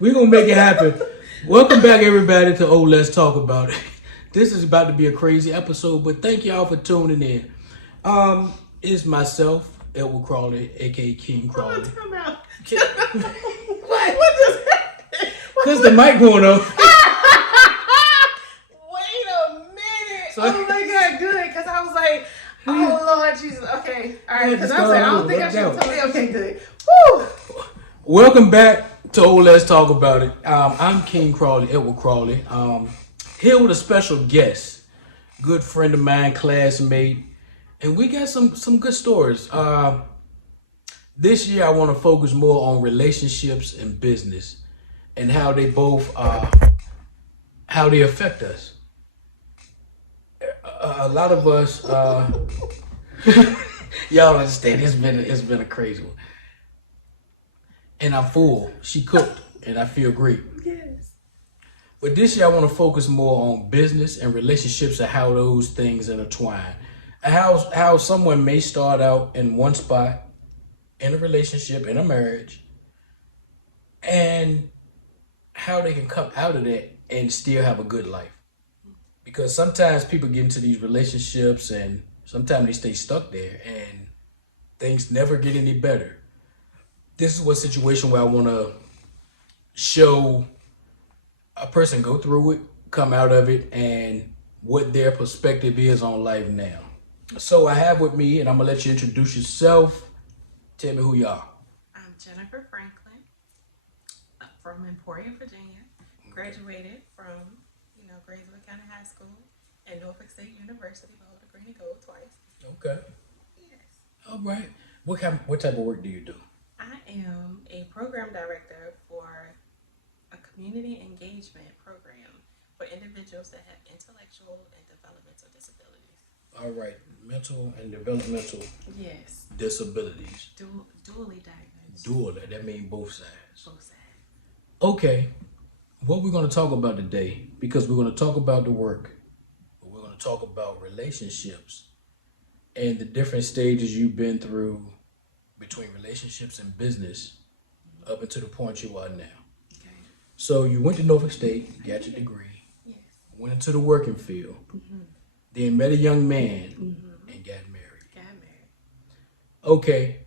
We're going to make it happen. Welcome back, everybody, to Let's Talk About It. This is about to be a crazy episode, but thank y'all for tuning in. It's myself, Edward Crawley, a.k.a. King Crawley. Come out. What just happened? Because the mic going on. Wait a minute. Oh my God, good. Because I was like, oh Lord Jesus. Okay. All right. Because I was like, I don't think I should have told you. Okay, good. Woo. Welcome back to Let's Talk About It. I'm King Crawley, Edward Crawley. Here with a special guest, good friend of mine, classmate, and we got some good stories. This year, I want to focus more on relationships and business, and how they both how they affect us. A lot of us, y'all understand. It's been a crazy one. And I'm full. She cooked, and I feel great. Yes. But this year, I want to focus more on business and relationships and how those things intertwine. And how someone may start out in one spot, in a relationship, in a marriage, and how they can come out of that and still have a good life. Because sometimes people get into these relationships and sometimes they stay stuck there and things never get any better. This is one situation where I want to show a person go through it, come out of it, and what their perspective is on life now. So I have with me, and I'm going to let you introduce yourself. Tell me who you are. I'm Jennifer Franklin from Emporia, Virginia. Graduated from, Graysville County High School and Norfolk State University, both a green and gold twice. Okay. Yes. All right. What type of work do you do? I am a program director for a community engagement program for individuals that have intellectual and developmental disabilities. All right. Mental and developmental disabilities. Dually diagnosed. Dually. That means both sides. Both sides. Okay. What we're going to talk about today, because we're going to talk about the work, but we're going to talk about relationships and the different stages you've been through between relationships and business up until the point you are now. Okay. So you went to Norfolk State, got your degree, yes, went into the working field, then met a young man and got married. Okay,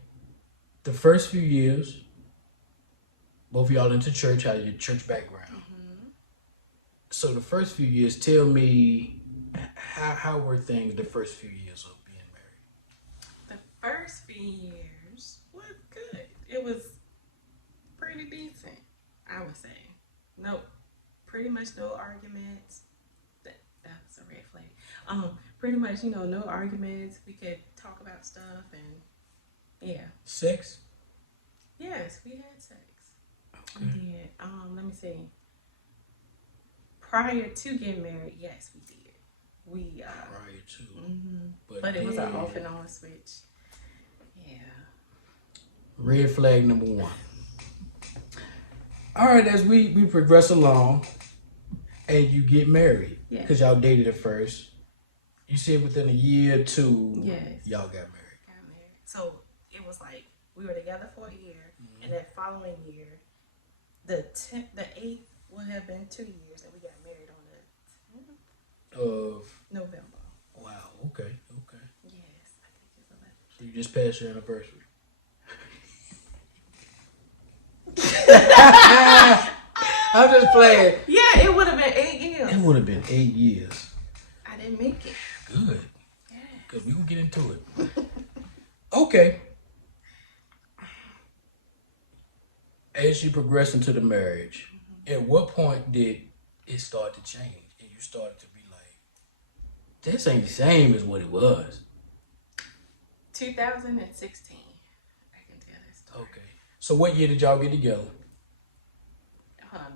the first few years, both of y'all into church, how your church background. So the first few years, tell me, how were things the first few years of being married? The first few years was good. It was pretty decent, I would say. No, pretty much no arguments. That's a red flag. Pretty much, no arguments. We could talk about stuff and yeah. Sex? Yes, we had sex. Okay. We did. Let me see. Prior to getting married, yes, we did. We prior to, but it was an off and on switch. Yeah. Red flag number one. All right, as we progress along, and you get married, because y'all dated at first. You said within a year or two, y'all got married. So it was like we were together for a year, and that following year, the 8th would have been 2 years, and we got married on the 10th of November. Wow. Okay. Yes, I think it's 11. So you just passed your anniversary. I'm just playing. Yeah, it would have been 8 years. It would have been 8 years. I didn't make it. Good. Yeah. Because we gonna get into it. Okay. As you progress into the marriage, at what point did it start to change and you started to be like, this ain't the same as what it was? 2016. I can tell that story. Okay. So what year did y'all get together?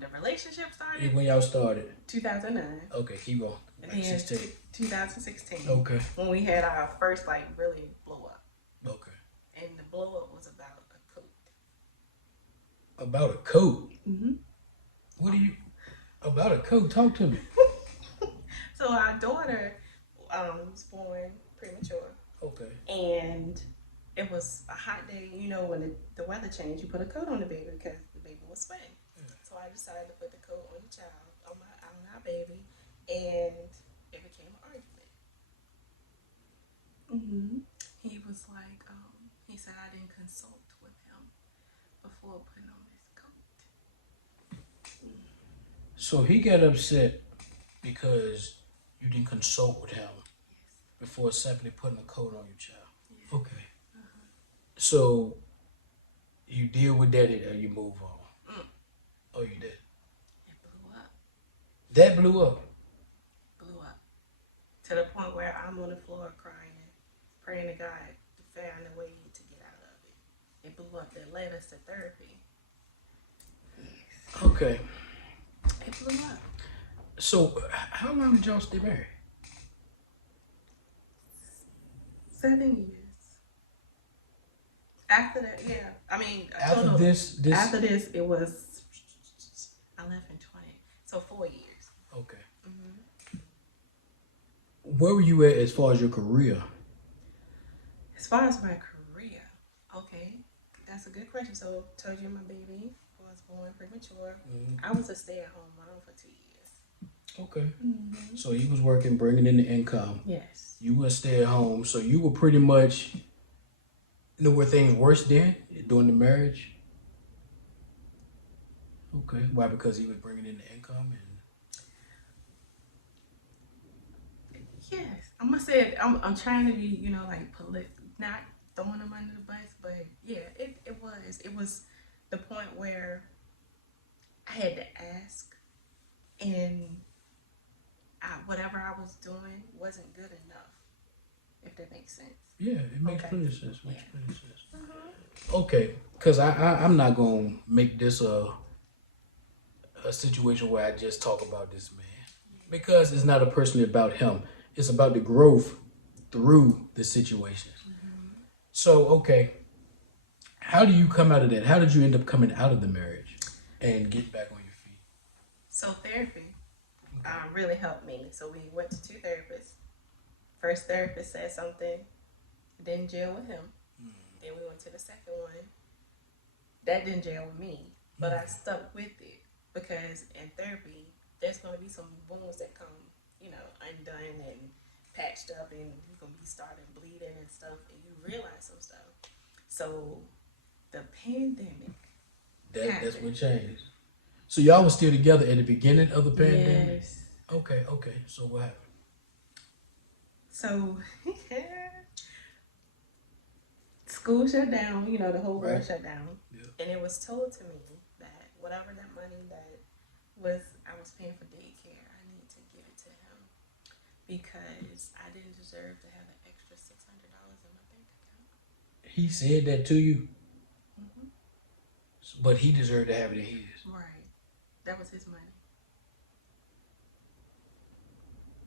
The relationship started When y'all started? 2009. Okay, keep going. And then 2016. Okay. When we had our first really blow up. Okay. And the blow up was about a coat. About a coat? Mm-hmm. What do you... About a coat? Talk to me. So our daughter was born premature. Okay. And it was a hot day. When the weather changed, you put a coat on the baby because the baby was sweating. Yeah. So I decided to put the coat on the child, on our baby, and it became an argument. He was like, he said I didn't consult with him before putting on this coat. So he got upset because you didn't consult with him Yes. before simply putting a coat on your child. Yes. Okay. So you deal with that and you move on. Oh, you did. It blew up. That blew up. Blew up. To the point where I'm on the floor crying, praying to God to find a way to get out of it. It blew up. That led us to therapy. Okay. It blew up. So how long did y'all stay married? 7 years. After that, yeah. I mean, After total, this after this, it was 11, 20. So 4 years. Okay. Mm-hmm. Where were you at as far as your career? As far as my career, okay, that's a good question. So, told you my baby was born premature. I was a stay-at-home mom for 2 years. Okay. So you was working, bringing in the income. Yes. You were stay at home. So you were pretty much, were things worse then during the marriage? Okay. Why? Because he was bringing in the income and. Yes, I'm gonna say it, I'm trying to be, like not throwing them under the bus, but yeah, it was the point where I had to ask, and whatever I was doing wasn't good enough. If that makes sense. Yeah, it makes Okay. plenty of sense. Makes Yeah. plenty of sense. Okay, because I'm not gonna make this a situation where I just talk about this man because it's not a personally about him. It's about the growth through the situations. So okay, how do you come out of that? How did you end up coming out of the marriage and get back on your feet? So therapy really helped me. So we went to 2 therapists. First therapist said something, didn't gel with him. Then we went to the second one. That didn't gel with me, but I stuck with it because in therapy, there's going to be some wounds that come, undone and patched up, and you're going to be starting bleeding and stuff, and you realize some stuff. So the pandemic. That's what changed. So y'all was still together at the beginning of the pandemic? Yes. Okay. So what happened? So school shut down, the whole world Right. shut down. Yeah. And it was told to me that whatever that money that I was paying for daycare, I need to give it to him because I didn't deserve to have an extra $600 in my bank account. He said that to you, but he deserved to have it in his. Right. That was his money.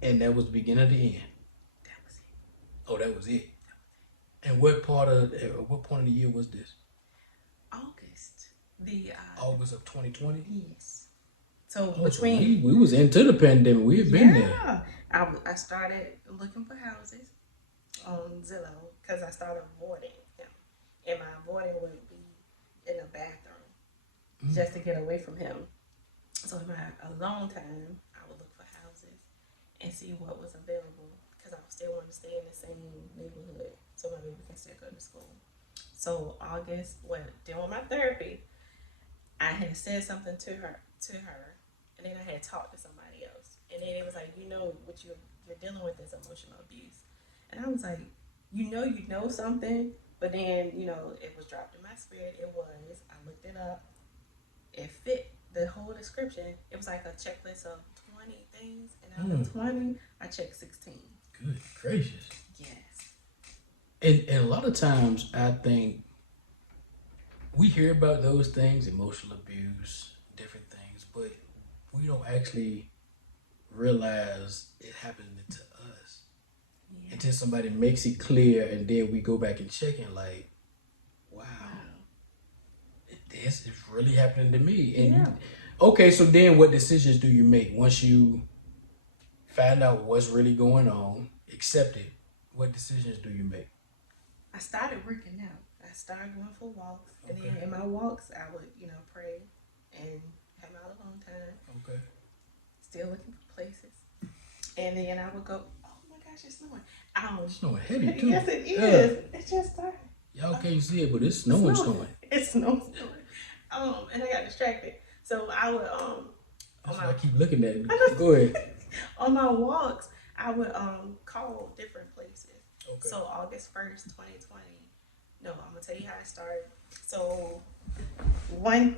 And that was the beginning of the end. That was it. Oh, that was it. And what point of the year was this? August. August of 2020. Yes. So Oh, between so we was into the pandemic. We had been there. yeah, I started looking for houses on Zillow because I started avoiding him, and my avoiding would be in the bathroom just to get away from him. So in a long time, I would look for houses and see what was available because I still wanted to stay in the same neighborhood so my baby can still go to school. So August, during my therapy, I had said something to her, and then I had talked to somebody else, and then it was like, what you're dealing with is emotional abuse, and I was like, you know something, but then it was dropped in my spirit. I looked it up, it fit the whole description. It was like a checklist of 20 things, and out of 20, I checked 16. Good gracious. Yes. And a lot of times, I think we hear about those things, emotional abuse, different things, but we don't actually realize it happened to us until somebody makes it clear, and then we go back and check and like, wow. This is really happening to me. And okay, so then what decisions do you make once you find out what's really going on, accept it? What decisions do you make? I started working out. I started going for walks, and then in my walks, I would, pray and Had them out a long time. Okay. Still looking for places. And then I would go, oh my gosh, it's snowing. It's snowing heavy too. Yes, it is. It just started. Y'all can't see it, but it's snowing. It's snowing. And I got distracted. So I would I keep looking at it. Go ahead. On my walks, I would call different places. Okay. So August 1st, 2020. No, I'm gonna tell you how it started. So one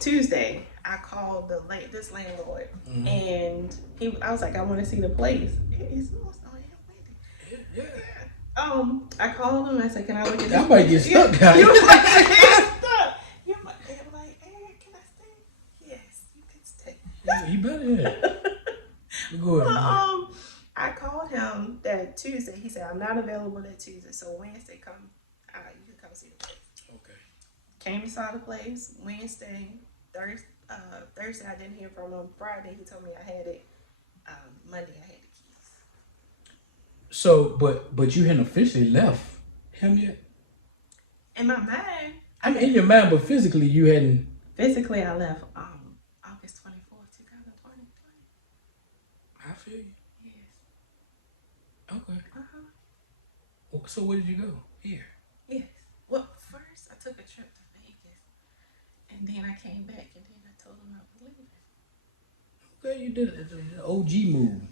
Tuesday, I called this landlord, and I was like, I want to see the place. It's snowing. Yeah. I called him. I said, can I look at this? I might get stuck, guys. You might get stuck. They were like, hey, can I stay? Yes, you can stay. Yeah, you better. Yeah. Go ahead. I called him that Tuesday. He said, I'm not available that Tuesday. So Wednesday, you can come see the place. Okay. Came and saw the place Wednesday. Thursday, I didn't hear from him. Friday, he told me I had it. Monday, I had the keys. So, but you hadn't officially left him yet? In my mind. I mean, in your mind, but physically you hadn't. Physically, I left August 24th, 2020. I feel you. Yes. Okay. So where did you go? Here. Yes. Well, first I took a trip to Vegas, and then I came back, and then I told him I was leaving. Okay, you did an OG move.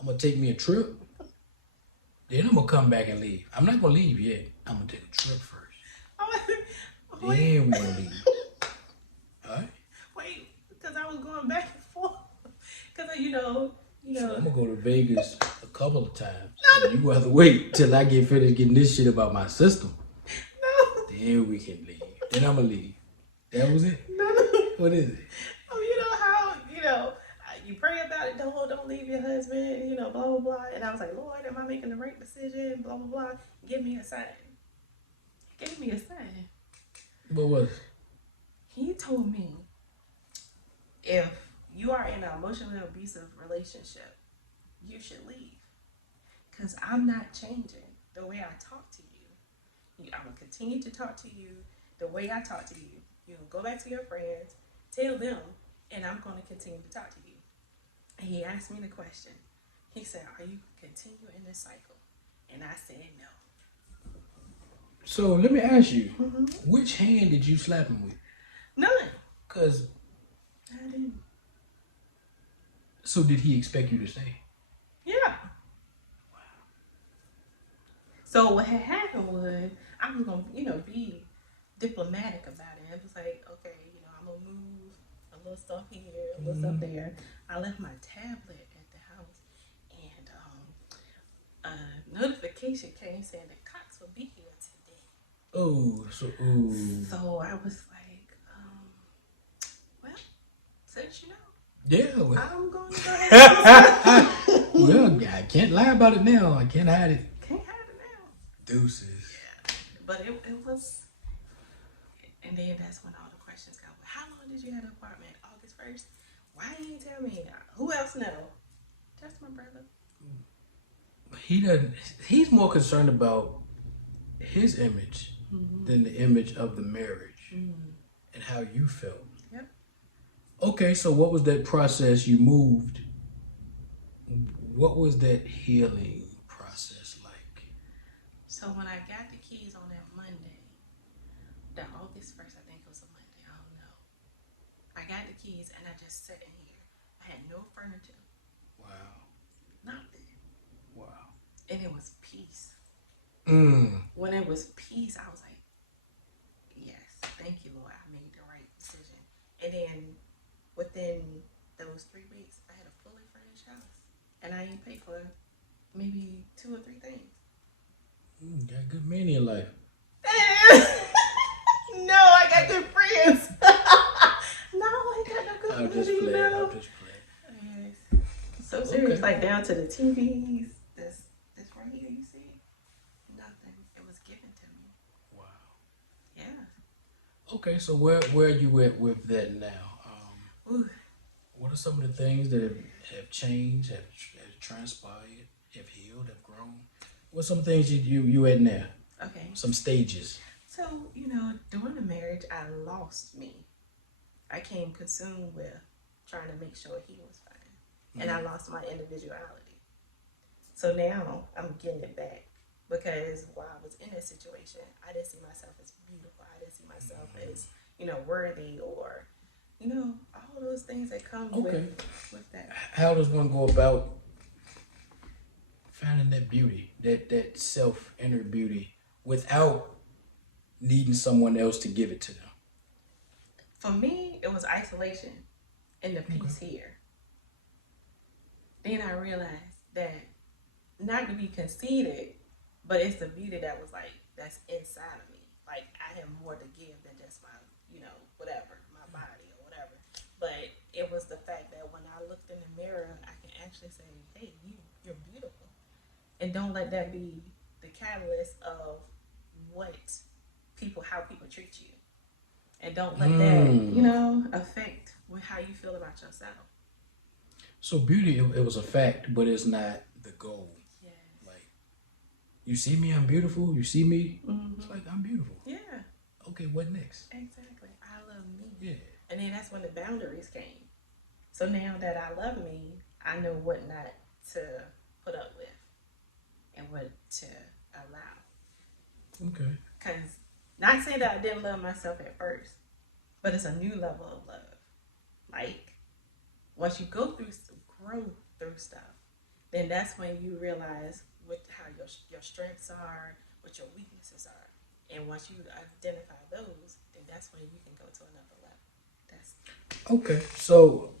I'm gonna take me a trip. Then I'm gonna come back and leave. I'm not gonna leave yet. I'm gonna take a trip first. Then we're gonna leave. Alright? Wait, because I was going back and forth. Because So I'm gonna go to Vegas a couple of times. So you have to wait till I get finished getting this shit about my system. No. Then we can leave. Then I'm gonna leave. That was it? No. What is it? Oh, you know how, you pray about it, don't leave your husband, blah, blah, blah. And I was like, Lord, am I making the right decision? Blah, blah, blah. Give me a sign. He gave me a sign. What was it? He told me, if you are in an emotionally abusive relationship, you should leave. Because I'm not changing the way I talk to you. I'm going to continue to talk to you the way I talk to you. You can go back to your friends, tell them, and I'm going to continue to talk to you. And he asked me the question. He said, are you continuing in this cycle? And I said no. So let me ask you, which hand did you slap him with? None. Because. I didn't. So did he expect you to stay? Yeah. Wow. So what had happened was, I was going to, be diplomatic about it. It was like, okay, I'm going to move a little stuff here, a little stuff there. I left my tablet at the house, and a notification came saying that Cox will be here today. So I was like, well, since you know. Yeah. Well. I'm going to go ahead and well, I can't lie about it now. I can't hide it. Can't hide it now. Deuces. Yeah. But it was, and then that's when all the questions come. How long did you have the apartment? August 1st? Why didn't you tell me? Who else know? Just my brother. He doesn't. He's more concerned about his image than the image of the marriage and how you felt. Yep. Okay, so what was that process you moved? What was that healing process like? So when I got the keys on that Monday, that August 1st, I think it was a Monday, I don't know. I got the keys and I just sat in here. I had no furniture. Wow. Nothing. Wow. And it was peace. When it was peace, I was like, yes, thank you, Lord. I made the right decision. And then within those 3 weeks, I had a fully furnished house. And I ain't paid for maybe 2 or 3 things. Got good men in your life. No, I got good friends. No, I ain't got no good I'm friends. just playing. Yes. So serious, Okay. like down to the TVs. This right here, you see? Nothing. It was given to me. Wow. Yeah. Okay, so where are you at with that now? What are some of the things that have changed, have transpired, have healed, have grown? What's some things you at now? Okay. Some stages. So, during the marriage, I lost me. I came consumed with trying to make sure he was fine. And I lost my individuality. So now I'm getting it back because while I was in that situation, I didn't see myself as beautiful. I didn't see myself as, worthy or, all those things that come with that. How does one go about finding that beauty, that self inner beauty, without needing someone else to give it to them? For me, it was isolation and the peace here. Then I realized that not to be conceited, but it's the beauty that was that's inside of me. Like I have more to give than just my, whatever, my body or whatever. But it was the fact that when I looked in the mirror, I can actually say, hey, you're beautiful. And don't let that be the catalyst of how people treat you. And don't let that, affect how you feel about yourself. So beauty, it was a fact, but it's not the goal. Yes. Like, you see me, I'm beautiful. You see me, it's like, I'm beautiful. Yeah. Okay, what next? Exactly. I love me. Yeah. And then that's when the boundaries came. So now that I love me, I know what not to put up with and what to allow. Okay. Because not saying that I didn't love myself at first, but it's a new level of love. Like, once you grow through stuff, then that's when you realize how your strengths are, what your weaknesses are. And once you identify those, then that's when you can go to another level. Okay. So,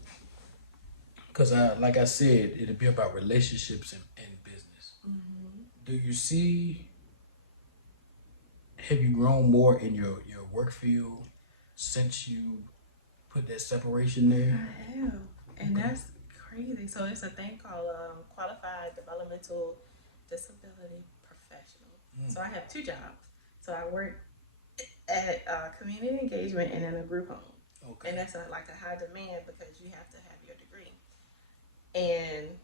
because like I said, it'll be about relationships and business. Mm-hmm. Do you see, have you grown more in your work field since you put that separation there? I have. And that's crazy. So it's a thing called Qualified Developmental Disability Professional. So I have 2 jobs. So I work at community engagement and in a group home. Okay. And that's like a high demand because you have to have your degree and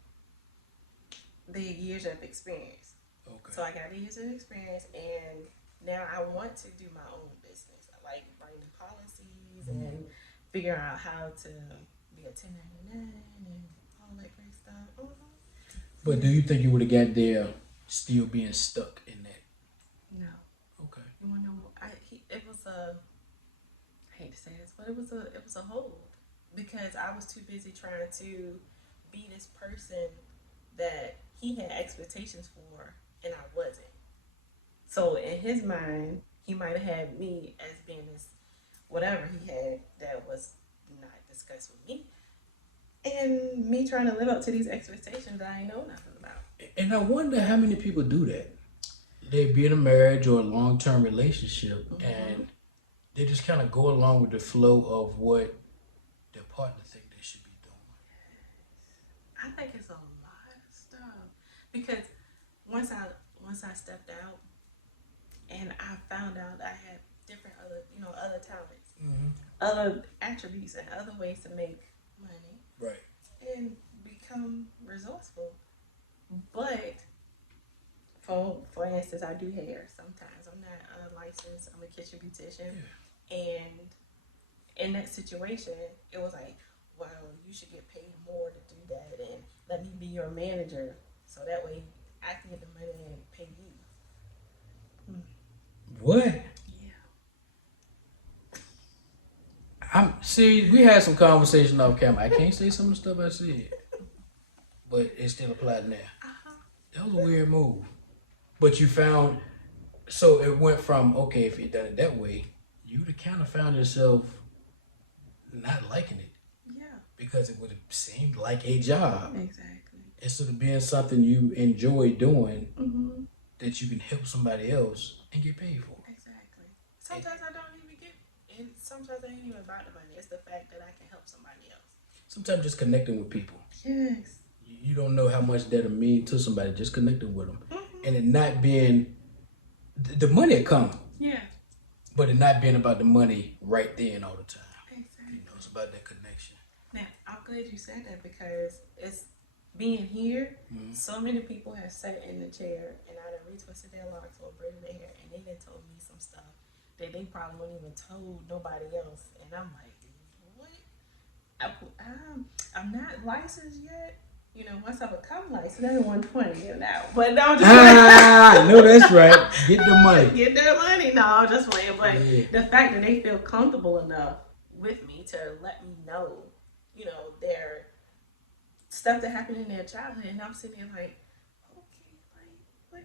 the years of experience. Okay. So I got the years of experience, and now I want to do my own business. I like writing policies and figuring out how to be a 1099 and all that great stuff. But do you think you would have got there still being stuck in that? No. Okay. You want to know? It was a. I hate to say this, but it was a hold because I was too busy trying to be this person that he had expectations for, and I wasn't. So in his mind, he might have had me as being this whatever he had that was not discussed with me, and me trying to live up to these expectations that I know nothing about. And I wonder how many people do that. They be in a marriage or a long-term relationship, and they just kind of go along with the flow of what their partner think they should be doing. I think it's a lot of stuff because once I stepped out and I found out I had different other talents, other attributes, and other ways to make money, Right. and become resourceful. But for instance, I do hair sometimes. I'm not licensed. I'm a kitchen beautician, and in that situation, it was like, well, you should get paid more to do that, and let me be your manager, so that way I can get the money and pay you. What? Yeah. We had some conversation off camera. I can't say some of the stuff I said, but it still applied now. That was a weird move. But you found, so it went from, okay, if you done it that way, you'd have kind of found yourself not liking it. Yeah. Because it would have seemed like a job. Exactly. Instead of being something you enjoy doing, that you can help somebody else and get paid for. Exactly. Sometimes I don't even get, and sometimes it ain't even about the money. It's the fact that I can help somebody else. Sometimes just connecting with people. Yes. You don't know how much that'll mean to somebody, just connecting with them. And it not being, the money will come. Yeah. But it not being about the money right then all the time. Exactly. It's about that connection. Now, I'm glad you said that because it's being here, so many people have sat in the chair and I done retwisted their locks or braided their hair, and they done told me some stuff that they probably wouldn't even told nobody else. And I'm like, I'm not licensed yet. You know, once I become licensed, that's 120, you know. But no, I'm just no, that's right. Get the money. Get the money. No, I'm just playing. But Yeah. the fact that they feel comfortable enough with me to let me know, you know, their stuff that happened in their childhood, and I'm sitting there like, okay, like, what?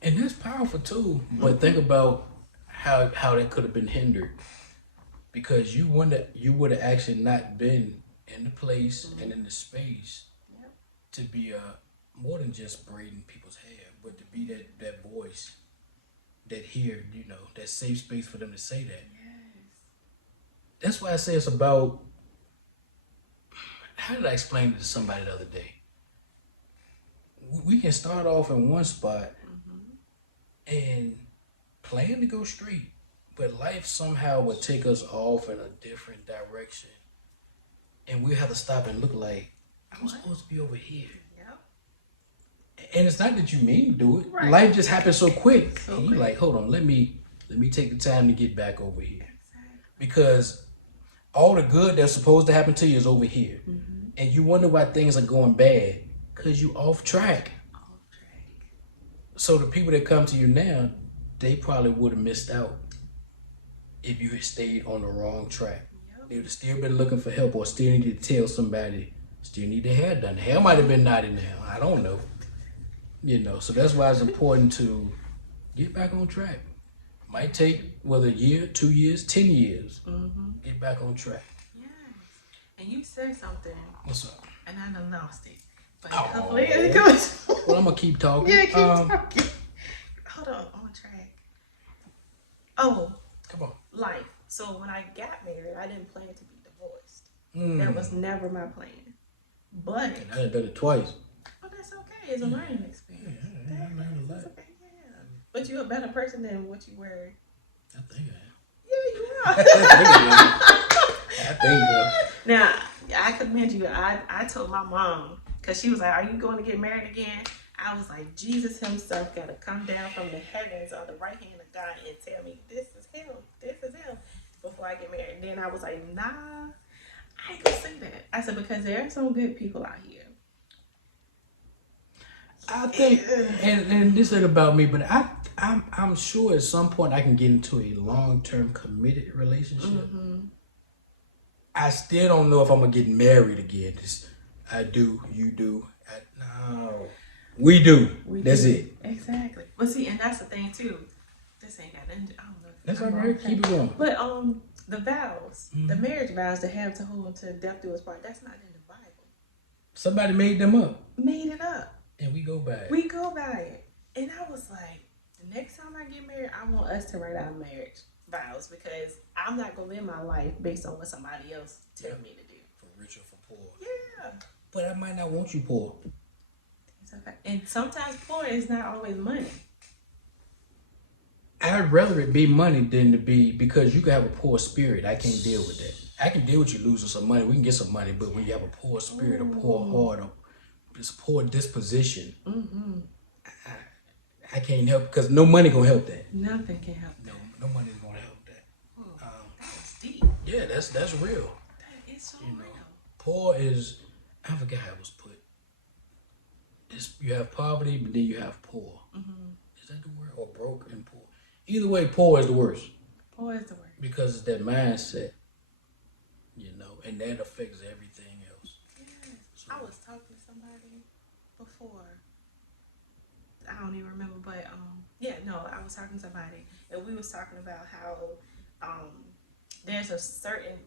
And that's powerful too. But think about how that could have been hindered because you would have actually not been in the place and in the space Yep. to be more than just braiding people's hair, but to be that voice, that hear, you know, that safe space for them to say that. Yes. That's why I say it's about. How did I explain it to somebody the other day? We can start off in one spot and plan to go straight, but life somehow would take us off in a different direction, and we have to stop and look like I'm supposed to be over here. Yep. And it's not that you mean to do it. Right. Life just happens so quick, So and you quick. like, hold on, let me take the time to get back over here, Exactly. because all the good that's supposed to happen to you is over here, and you wonder why things are going bad because you off track. Off track. So the people that come to you now, they probably would have missed out if you had stayed on the wrong track. Yep. They would have still been looking for help or still needed to tell somebody, still need their hair done. The hair might have been knotted now. I don't know. You know, so that's why it's important to get back on track. Might take, whether a year, 2 years, 10 years, get back on track. Yes. And you said something, What's up? and I done lost it. But Oh. a couple of years ago. Well, I'm going to keep talking. Yeah, keep talking. Hold on track. Oh, Come on. life. So when I got married, I didn't plan to be divorced. Mm. That was never my plan. But And I done done it twice. that's okay. It's a learning experience. Yeah, I learned a lot. That's okay, yeah. But you're a better person than what you were. I think I am. Yeah, you are. I think so. Now, I commend you. I told my mom, because she was like, are you going to get married again? I was like, Jesus himself got to come down from the heavens on the right hand of God and tell me, this is him, before I get married. And then I was like, nah, I ain't going to say that. I said, because there are some good people out here. I think, and this ain't about me, but I'm sure at some point I can get into a long-term committed relationship. I still don't know if I'm gonna get married again. I do, you do. No, we do. That's it. Exactly. But see, and that's the thing too. This ain't got nothing. I don't know. That's all right. Keep it going. But the vows, the marriage vows to have to hold to death do us part. That's not in the Bible. Somebody made them up, Made it up. and we go by it. We go by it. And I was like, the next time I get married, I want us to write our marriage vows because I'm not gonna live my life based on what somebody else tell me to do. For rich or for poor. Yeah. But I might not want you poor. It's okay. And sometimes poor is not always money. I'd rather it be money than to be, because you can have a poor spirit. I can't deal with that. I can deal with you losing some money. We can get some money, but when you have a poor spirit, a poor heart, this poor disposition, I can't help, because no money gonna help that. Nothing can help. No money's gonna help that. That's deep. Yeah, that's real. That is so You know, real. poor is, I forget how it was put. You have poverty, but then you have poor. Is that the word? Or broke and poor. Either way, poor is the worst. Poor is the word. Because it's that mindset, you know, and that affects everything else. Yes. I was talking to somebody before. I don't even remember, but I was talking to somebody, and we was talking about how there's a certain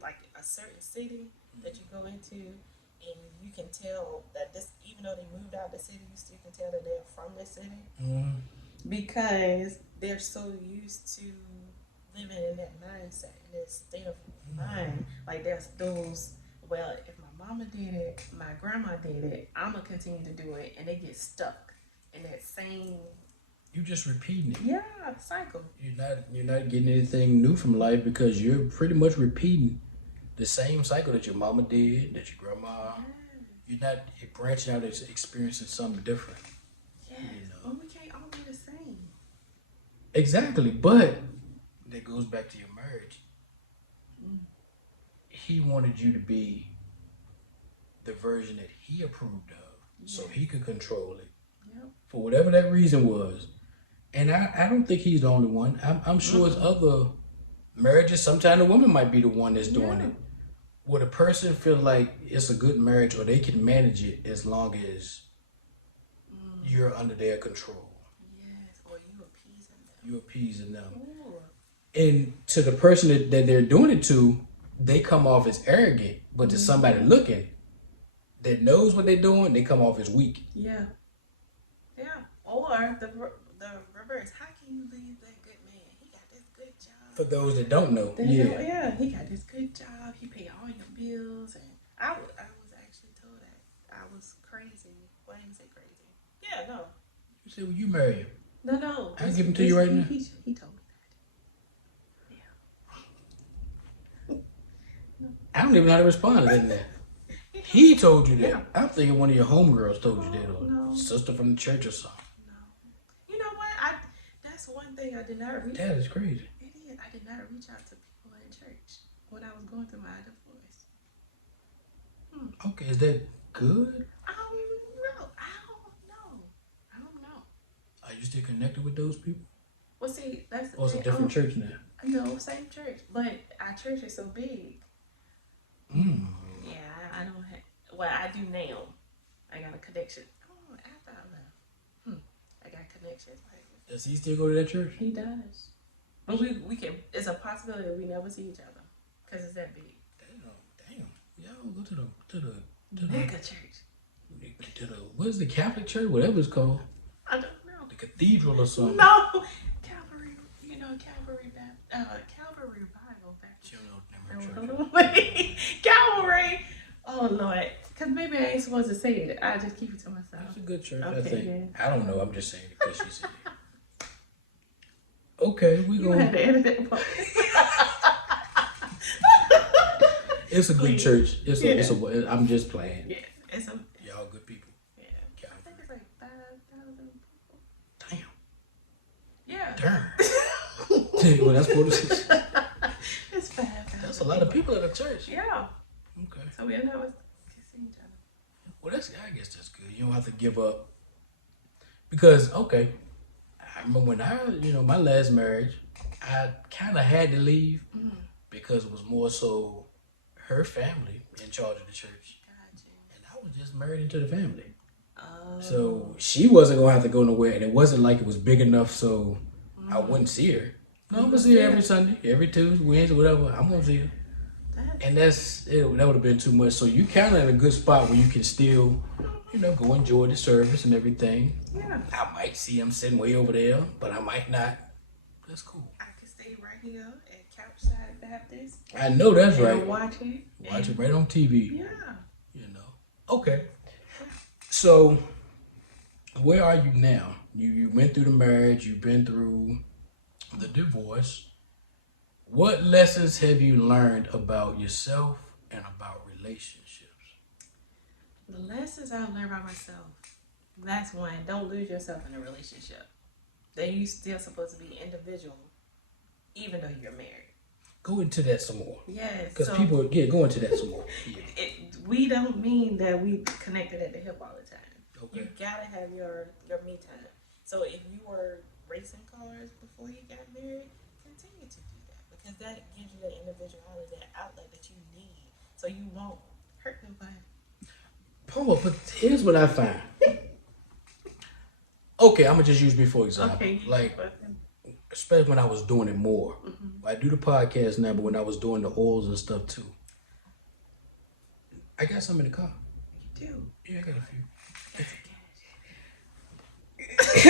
city that you go into, and you can tell that this, even though they moved out of the city, you still can tell that they're from this city because they're so used to living in that mindset, in that state of mind. Like there's those, well, if my mama did it, my grandma did it, I'm gonna continue to do it, and they get stuck in that same You just repeating it. cycle. You're not getting anything new from life because you're pretty much repeating the same cycle that your mama did, that your grandma. You're branching out and experiencing something different. Yes, You know. but we can't all be the same. Exactly, but that goes back to your marriage. He wanted you to be the version that he approved of, so he could control it Yep. for whatever that reason was. And I don't think he's the only one. I'm sure it's other marriages. Sometimes the woman might be the one that's doing it. Where the person feels like it's a good marriage or they can manage it as long as you're under their control. Yes, or you appeasing them. You appeasing them. Ooh. And to the person that they're doing it to, they come off as arrogant. But to somebody looking that knows what they're doing, they come off as weak. Yeah. Yeah. Or the reverse. How can you leave that good man? He got this good job. For those that don't know, Yeah, he got this good job. He paid all your bills, and I was actually told that I was crazy. Why didn't you say crazy? Yeah, no, You say, well, you marry him. no. I give him to you right now. He told me that. Yeah. I don't even know how to respond to that. He told you that. I'm thinking one of your homegirls told you that, or No. sister from the church or something. No. You know what? That's one thing I did not reach. That is crazy. It is. I did not reach out to people in church when I was going through my divorce. Okay, is that good? I don't know. Are you still connected with those people? Well, see, that's the Or it's a thing. different church now? No, same church, but our church is so big. Yeah, I don't have. Well, I do now. I got a connection. Oh, after I left, I got connections. Does he still go to that church? He does, but we can. It's a possibility we never see each other because it's that big. Damn. Y'all go to the Mega church. what's the Catholic church? Whatever it's called. I don't know. The cathedral or something. No, Calvary. Calvary Bible Baptist. You don't know the name of the church. Hold on, wait. Calvary. Oh Lord, because maybe I ain't supposed to say it. I just keep it to myself. It's a good church, I Okay, think. then. I don't know. I'm just saying it because she said it. Okay, we You had going. to edit that part. It's a good Please. church. It's a. I'm just playing. Yeah, it's a. Y'all good people. Yeah, I think it's like 5,000 people. Damn. Yeah. Darn. Well, that's 46. It's 5,000. That's a lot of people at a church. Yeah. Okay. So we end up kissing each other. Well, I guess that's good. You don't have to give up. Because, okay, I remember when my last marriage, I kind of had to leave because it was more so her family in charge of the church. Gotcha. And I was just married into the family. Oh. So she wasn't going to have to go nowhere. And it wasn't like it was big enough so I wouldn't see her. No, I'm going to see her every Sunday, every Tuesday, Wednesday, whatever. I'm going to see her. And that would have been too much. So you kind of in a good spot where you can still, go enjoy the service and everything. Yeah. I might see him sitting way over there, but I might not. That's cool. I could stay right here at Couchside Baptist. I know that's and right. Watch it. Watch it right on TV. Yeah. Okay. So, where are you now? You went through the marriage. You've been through the divorce. What lessons have you learned about yourself and about relationships? The lessons I learned about myself. That's one. Don't lose yourself in a relationship. That you still supposed to be individual, even though you're married. Go into that some more. Yes. Because people, go into that some more. Yeah. We don't mean that we connected at the hip all the time. Okay. You gotta have your me time. So if you were racing cars before you got married, continue to do that because that gives you that individuality, that outlet that you need, so you won't hurt nobody. Paul, but here's what I find. Okay, I'm gonna just use me for example. Okay. Especially when I was doing it more. I do the podcast now, but when I was doing the oils and stuff too. I got some in the car. You do. Yeah, I got a few.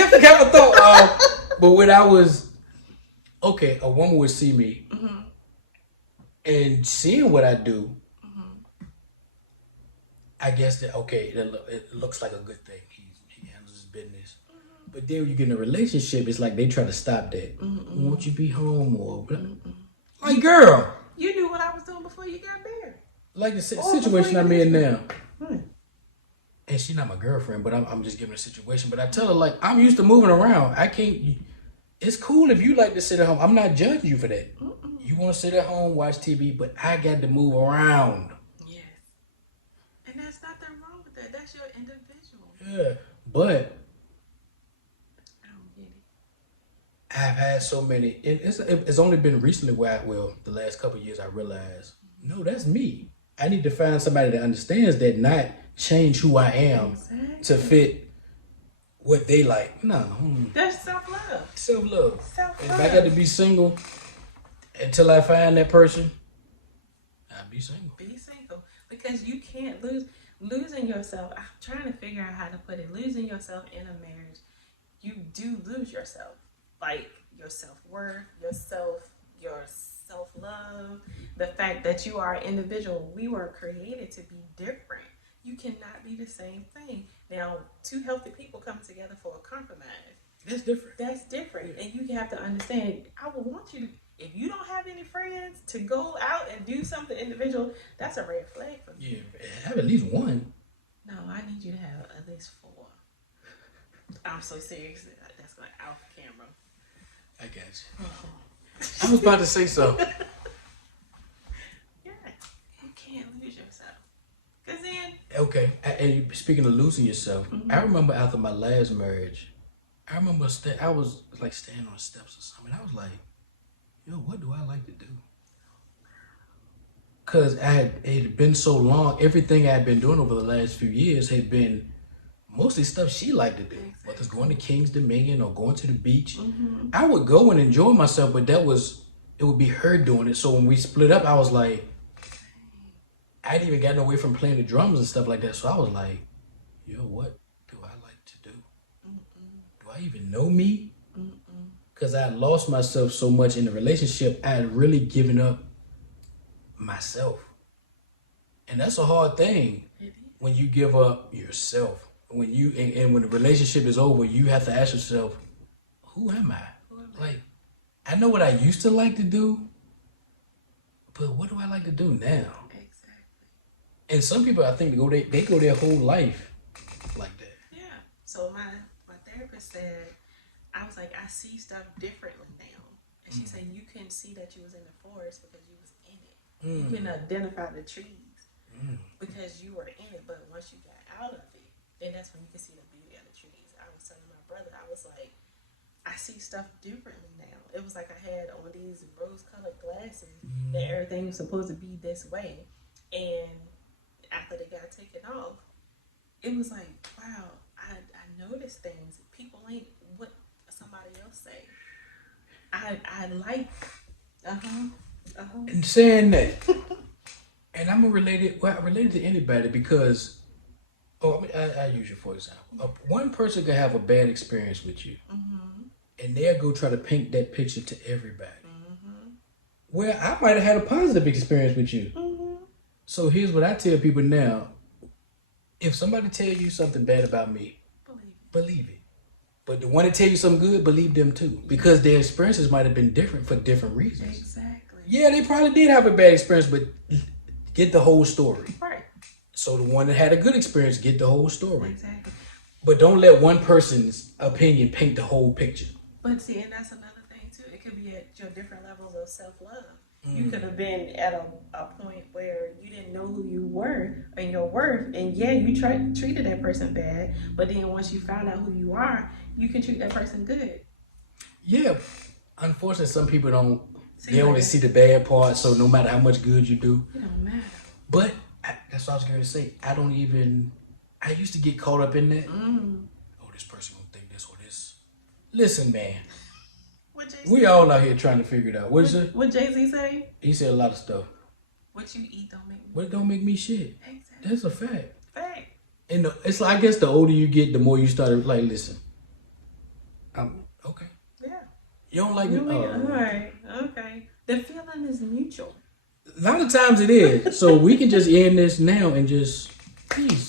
I forgot my thought. But when I was, a woman would see me and seeing what I do, I guess that, it looks like a good thing. He handles his business. But then when you get in a relationship, it's like they try to stop that. Won't you be home or like, girl. You knew what I was doing before you got married. Like the situation I'm in now. Hmm. And she's not my girlfriend, but I'm just giving her a situation. But I tell her, like, I'm used to moving around. I can't. It's cool if you like to sit at home. I'm not judging you for that. You want to sit at home, watch TV, but I got to move around. Yes. And that's not Yeah, but I don't get it. I've had so many. It's only been recently where the last couple of years I realized, no, that's me. I need to find somebody that understands that, not change who I am to fit what they like. No, That's self-love. self-love. Self-love. If I got to be single until I find that person, I'll be single. Be single. Because you can't losing yourself. I'm trying to figure out how to put it. Losing yourself in a marriage, you do lose yourself. Like your self-worth, your self-love, the fact that you are an individual. We were created to be different. You cannot be the same thing. Now, two healthy people come together for a compromise. That's different. That's different. And you have to understand, I would want you to, if you don't have any friends, to go out and do something individual, that's a red flag for me. Yeah, have at least one. No, I need you to have at least 4. I'm so serious. That's going off camera. I got you. I was about to say so. Yeah, you can't lose yourself. Because then... Okay, and speaking of losing yourself, I remember after my last marriage, I remember I was like standing on steps or something. I was like, yo, what do I like to do? Because it had been so long. Everything I had been doing over the last few years had been mostly stuff she liked to do. Exactly. Whether it's going to King's Dominion or going to the beach. I would go and enjoy myself, but it would be her doing it. So when we split up, I was like, I hadn't even gotten away from playing the drums and stuff like that. So I was like, yo, what do I like to do? Do I even know me? Because I had lost myself so much in the relationship. I had really given up myself. And that's a hard thing when you give up yourself. When you and when the relationship is over, you have to ask yourself, who am I? Like, I know what I used to like to do, but what do I like to do now? And some people, I think, they go their whole life like that. Yeah. So my therapist said, I was like, I see stuff differently now. And she said, you couldn't see that you was in the forest because you was in it. You couldn't identify the trees because you were in it. But once you got out of it, then that's when you can see the beauty of the trees. I was telling my brother, I was like, I see stuff differently now. It was like I had on these rose-colored glasses that everything was supposed to be this way. And after they got taken off, it was like, wow, I noticed things. People ain't what somebody else say. I like, And saying that, and I'm related to anybody because, I use you for example. One person can have a bad experience with you, and they'll go try to paint that picture to everybody. Well, I might have had a positive experience with you. So here's what I tell people now. If somebody tell you something bad about me, believe it. But the one that tell you something good, believe them too. Because their experiences might have been different for different reasons. Exactly. Yeah, they probably did have a bad experience, but get the whole story. Right. So the one that had a good experience, get the whole story. Exactly. But don't let one person's opinion paint the whole picture. But see, and that's another thing too. It could be at your different levels of self-love. You could have been at a point where you didn't know who you were and your worth, and yeah, you treated that person bad, but then once you found out who you are, you can treat that person good. Yeah, unfortunately, some people don't. They only see the bad part, so no matter how much good you do, it don't matter. But that's what I was going to say. I used to get caught up in that. Oh, this person gonna think this or this. Listen, man. We all out here trying to figure it out. What is it? What Jay-Z say? He said a lot of stuff. What you eat don't make me. What don't make me shit. Exactly. That's a fact. Fact. And it's like, I guess the older you get, the more you start like, listen. I'm okay. Yeah. You don't like me? All right. Okay. The feeling is mutual. A lot of times it is. So we can just end this now and just peace.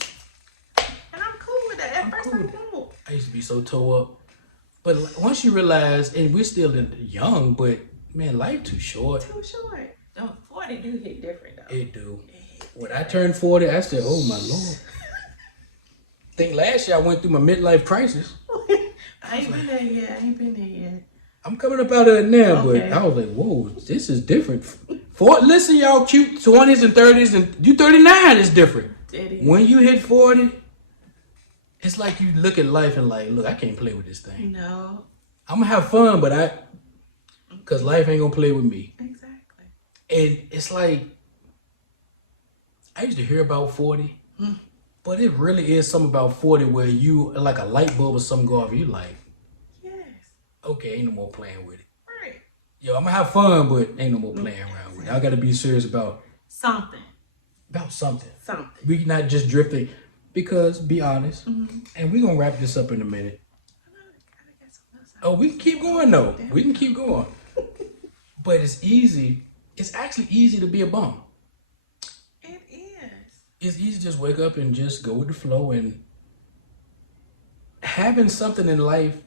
And I'm cool with that. At first, I'm cool. I used to be so tore up. But once you realize, and we're still young, but man, life too short. Too short. No, 40 do hit different though. It do. When I turned 40, I said, oh my Lord. I think last year I went through my midlife crisis. I ain't been there yet. I'm coming up out of it now, but I was like, whoa, this is different. Listen, y'all cute 20s and 30s, and you 39 is different. It is. When you hit 40, It's like you look at life and like, look, I can't play with this thing. No. I'm gonna have fun, but cause life ain't gonna play with me. Exactly. And it's like, I used to hear about 40, but it really is something about 40 where you, like a light bulb or something go off, you like, Yes. okay, ain't no more playing with it. Right. Yo, I'm gonna have fun, but ain't no more playing around with it. I gotta be serious about Something. something. Something. We not just drifting, because be honest, and we gonna wrap this up in a minute. Oh, we can keep going though. We can keep going. But it's easy. It's actually easy to be a bum. It is. It's easy to just wake up and just go with the flow, and having something in life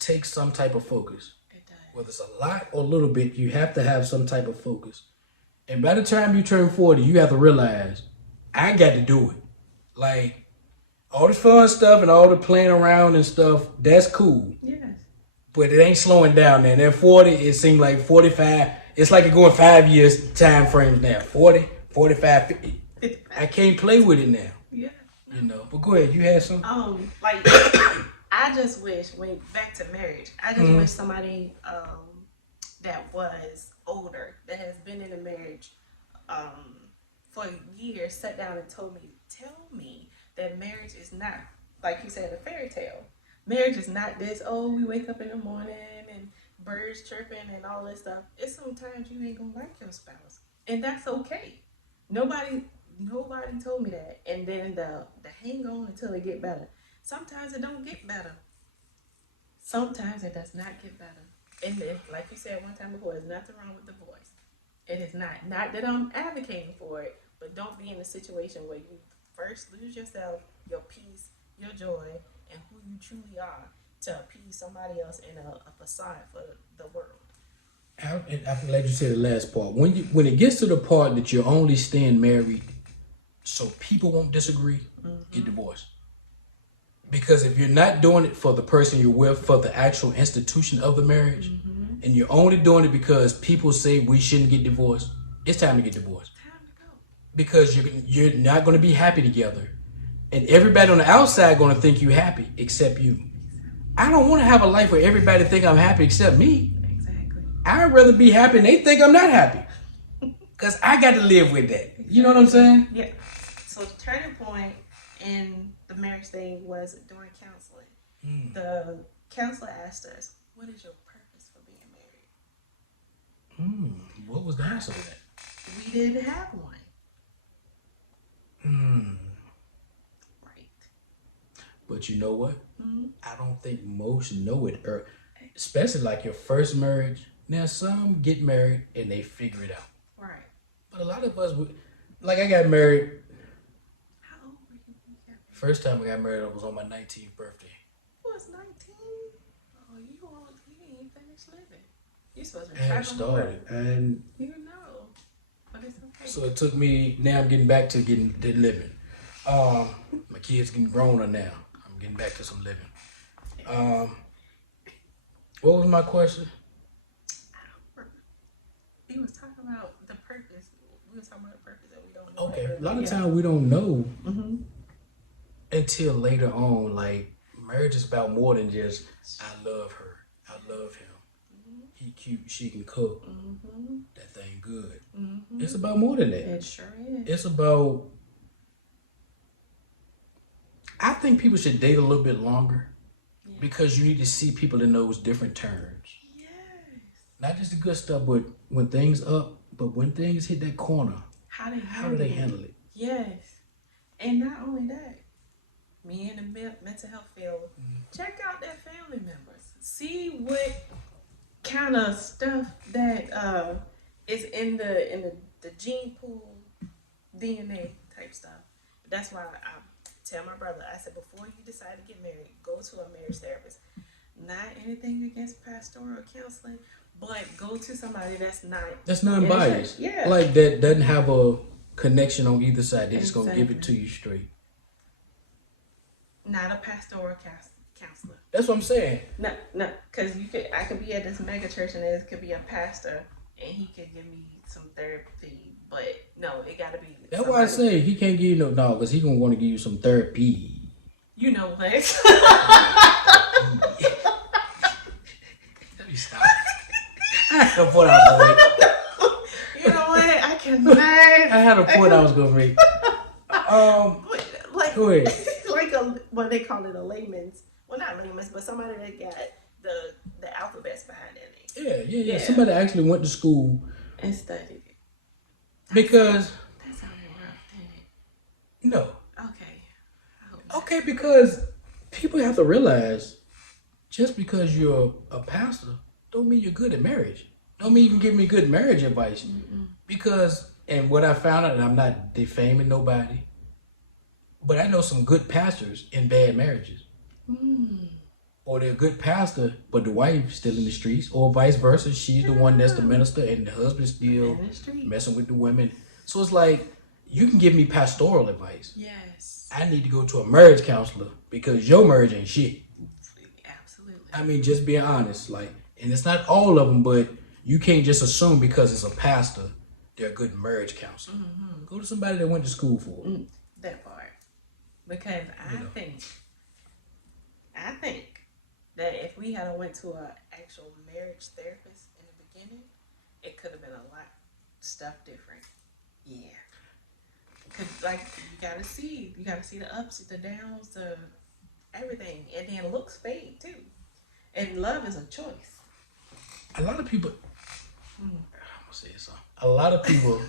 takes some type of focus. It does. Whether it's a lot or a little bit, you have to have some type of focus. And by the time you turn 40, you have to realize, I got to do it. Like, all the fun stuff and all the playing around and stuff, that's cool. Yes. But it ain't slowing down, man. At 40, it seems like 45. It's like you're going 5 years time frames now. 40, 45, 50. I can't play with it now. Yeah. You know. But go ahead. You had some? Like, I just wish, back to marriage, I just wish somebody that was older, that has been in a marriage for years, sat down and tell me that marriage is not, like you said, a fairy tale. Marriage is not this, oh, we wake up in the morning and birds chirping and all this stuff. It's sometimes you ain't gonna like your spouse. And that's okay. Nobody told me that. And then the hang on until it get better. Sometimes it don't get better. Sometimes it does not get better. And then, like you said one time before, there's nothing wrong with divorce. It is not. Not that I'm advocating for it, but don't be in a situation where you first lose yourself, your peace, your joy, and who you truly are to appease somebody else in a facade for the world. I'm glad you said the last part. When it gets to the part that you're only staying married so people won't disagree, get divorced. Because if you're not doing it for the person you're with, for the actual institution of the marriage, and you're only doing it because people say we shouldn't get divorced, it's time to get divorced. Time to go. Because you're not going to be happy together. And everybody on the outside going to think you happy except you. I don't want to have a life where everybody think I'm happy except me. Exactly. I'd rather be happy and they think I'm not happy. Because I got to live with that. You know what I'm saying? Yeah. So the turning point in the marriage thing was during counseling. The counselor asked us, what is your purpose for being married? What was the answer to that? We didn't have one. Right. But you know what? I don't think most know it, or especially like your first marriage. Now some get married and they figure it out. Right. But a lot of us, like I got married. How old were you? First time I got married, I was on my 19th birthday. You was 19? Oh, you ain't finished living. You supposed to be And it started, and You know. But it's okay. so it took me. Now I'm getting back to living. My kids getting growner now. I'm getting back to some living. What was my question? He was talking about the purpose. We was talking about the purpose that we don't know. Okay, a lot of times we don't know until later on. Like, marriage is about more than just I love her, I love him. He cute, she can cook. That thing good. It's about more than that. It sure is. It's about. I think people should date a little bit longer because you need to see people in those different terms. Yes. Not just the good stuff, but when things up, but when things hit that corner, How do they handle it? Yes. And not only that, me in the mental health field, check out their family members. See what kind of stuff that is in the gene pool, DNA type stuff. That's why I tell my brother, I said, before you decide to get married, go to a marriage therapist. Not anything against pastoral counseling, but go to somebody that's non-biased. Yeah. Like that doesn't have a connection on either side. They're just gonna give it to you straight. Not a pastoral counselor. That's what I'm saying. No, because I could be at this mega church and there could be a pastor and he could give me some therapy, but no, it gotta be. That's why I say he can't give you no dog because he gonna want to give you some therapy. You know what? Let me stop. I had a point I was going to make. You know what? I cannot. I had a point I was going to make. Like, go ahead. Like what they call it, a layman's. Well, not layman's, but somebody that got the alphabets behind their name. Yeah. Somebody actually went to school and studied it. Because That sounded rough, didn't it? no. Okay. I hope not. Okay, because people have to realize just because you're a pastor don't mean you're good at marriage. Don't mean you can give me good marriage advice. Mm-mm. Because, and what I found out, and I'm not defaming nobody, but I know some good pastors in bad marriages. Or they're a good pastor, but the wife still in the streets, or vice versa. She's the one that's the minister, and the husband still messing with the women. So it's like, you can give me pastoral advice. Yes. I need to go to a marriage counselor because your marriage ain't shit. Absolutely. I mean, just being honest, like, and it's not all of them, but you can't just assume because it's a pastor, they're a good marriage counselor. Mm-hmm. Go to somebody that went to school for it. That part. Because I think that if we had went to an actual marriage therapist in the beginning, it could have been a lot stuff different. Yeah. Cause like you gotta see the ups, the downs, the everything, and then looks fade too. And love is a choice. A lot of people, I'm gonna say something. A lot of people,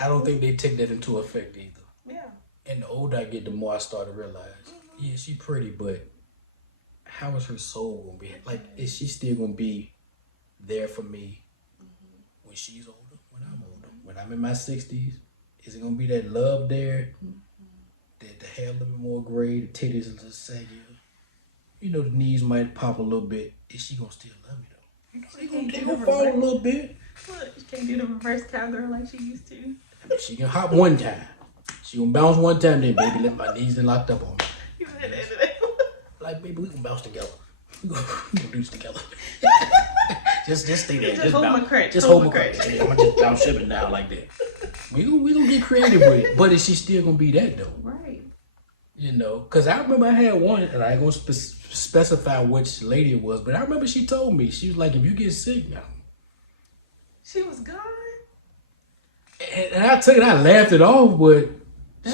I don't think they take that into effect either. Yeah. And the older I get, the more I start to realize, yeah, she's pretty, but how is her soul gonna be? Like, is she still gonna be there for me when she's older, when I'm older, when I'm in my 60s? Is it gonna be that love there? That the hair a little bit more gray, the titties a little saggier? You know, the knees might pop a little bit. Is she gonna still love me though? They gonna fall a little bit. What? She can't do the reverse cowgirl like she used to. I mean, she can hop one time. She gonna bounce one time, then baby, let my knees then locked up on me. You had that. Like, baby, we gonna bounce together. We gonna do this together. just stay there. Just hold my crutch. Just hold my crutch. I'm gonna just bounce shipping down like that. We gonna get creative with it. But is she still gonna be that though? Right. You know, because I remember I had one, and I ain't gonna specify which lady it was, but I remember she told me, she was like, if you get sick now. She was gone? And I took it, I laughed it off, but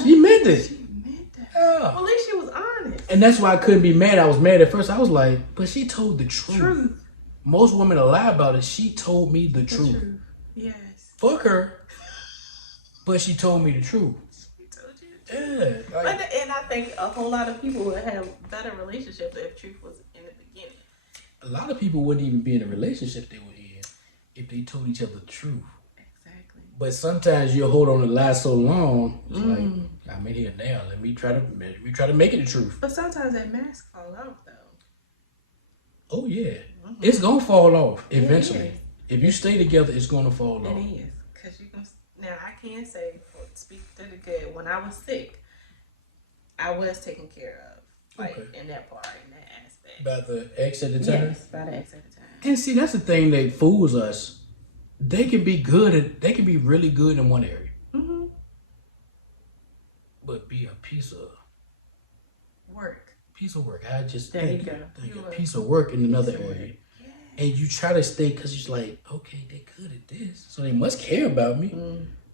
she meant it. She meant that. Yeah. Well, at least she was honest. And that's why I couldn't be mad. I was mad at first. I was like, but she told the truth. Most women lie about it. She told me the truth. Yes. Fuck her. But she told me the truth. She told you the truth. Yeah. Like, and I think a whole lot of people would have better relationships if truth was in the beginning. a lot of people wouldn't even be in a relationship they were in if they told each other the truth. Exactly. But sometimes you'll hold on to lie so long, it's like, I'm in here now. Let me try to make it the truth. But sometimes that mask fall off though. Oh yeah. It's gonna fall off eventually. If you stay together, it's gonna fall off. It is. Cause you can now I can say, speak to the good, when I was sick, I was taken care of. Like in that part, in that aspect. By the ex at the time? Yes, by the ex at the time. And see, that's the thing that fools us. They can be good at, they can be really good in one area. But be a piece of work. I just there think, you go. think a piece of work in another area. Yeah. And you try to stay because you're like, okay, they're good at this. So they must care about me.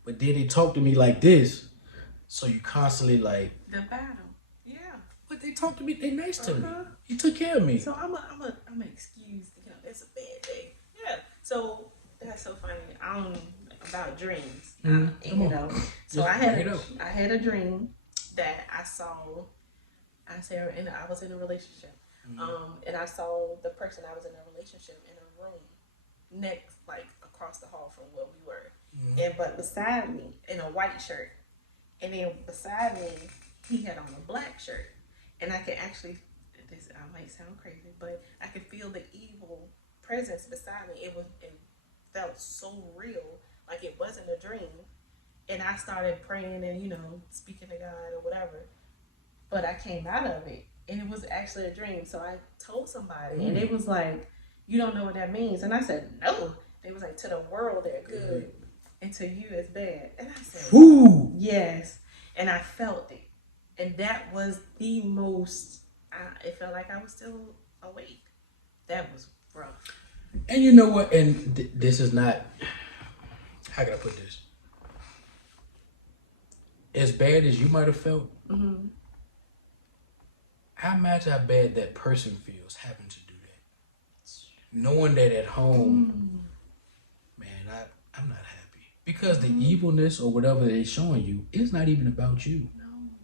But then they talk to me like this. So you constantly like. The battle. Yeah. But they talk to me, they nice to me. You took care of me. So I'm excused. You know, it's a bad day. Yeah. So that's so funny. About dreams. You know. So I had a dream that I saw. I was in a relationship. And I saw the person I was in a relationship in a room next, like across the hall from where we were. But beside me, in a white shirt. And then beside me, he had on a black shirt. And I could actually, this might sound crazy, but I could feel the evil presence beside me. It felt so real, like it wasn't a dream. And I started praying and, you know, speaking to God or whatever. But I came out of it, and it was actually a dream. So I told somebody, and it was like, you don't know what that means. And I said, no. They was like, to the world, they're good. And to you, it's bad. And I said, Ooh. Yes. And I felt it. And that was the most, it felt like I was still awake. That was rough. And you know what? And this is not, how can I put this? As bad as you might have felt, I imagine how bad that person feels having to do that. Knowing that at home, man, I'm not happy. Because the evilness or whatever they're showing you is not even about you. No.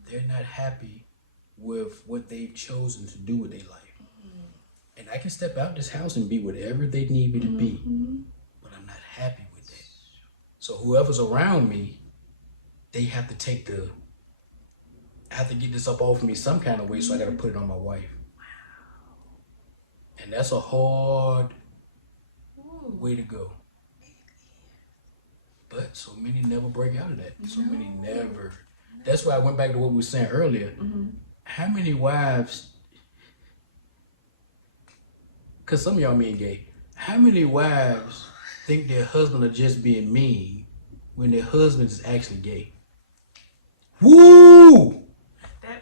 They're not happy with what they've chosen to do with their life. And I can step out this house and be whatever they need me to be. But I'm not happy with that. So whoever's around me, they have to take I have to get this up off me some kind of way, so I got to put it on my wife. Wow. And that's a hard way to go. But so many never break out of that. So many never. That's why I went back to what we were saying earlier. How many wives, because some of y'all mean gay, how many wives think their husband are just being mean when their husband is actually gay? Woo!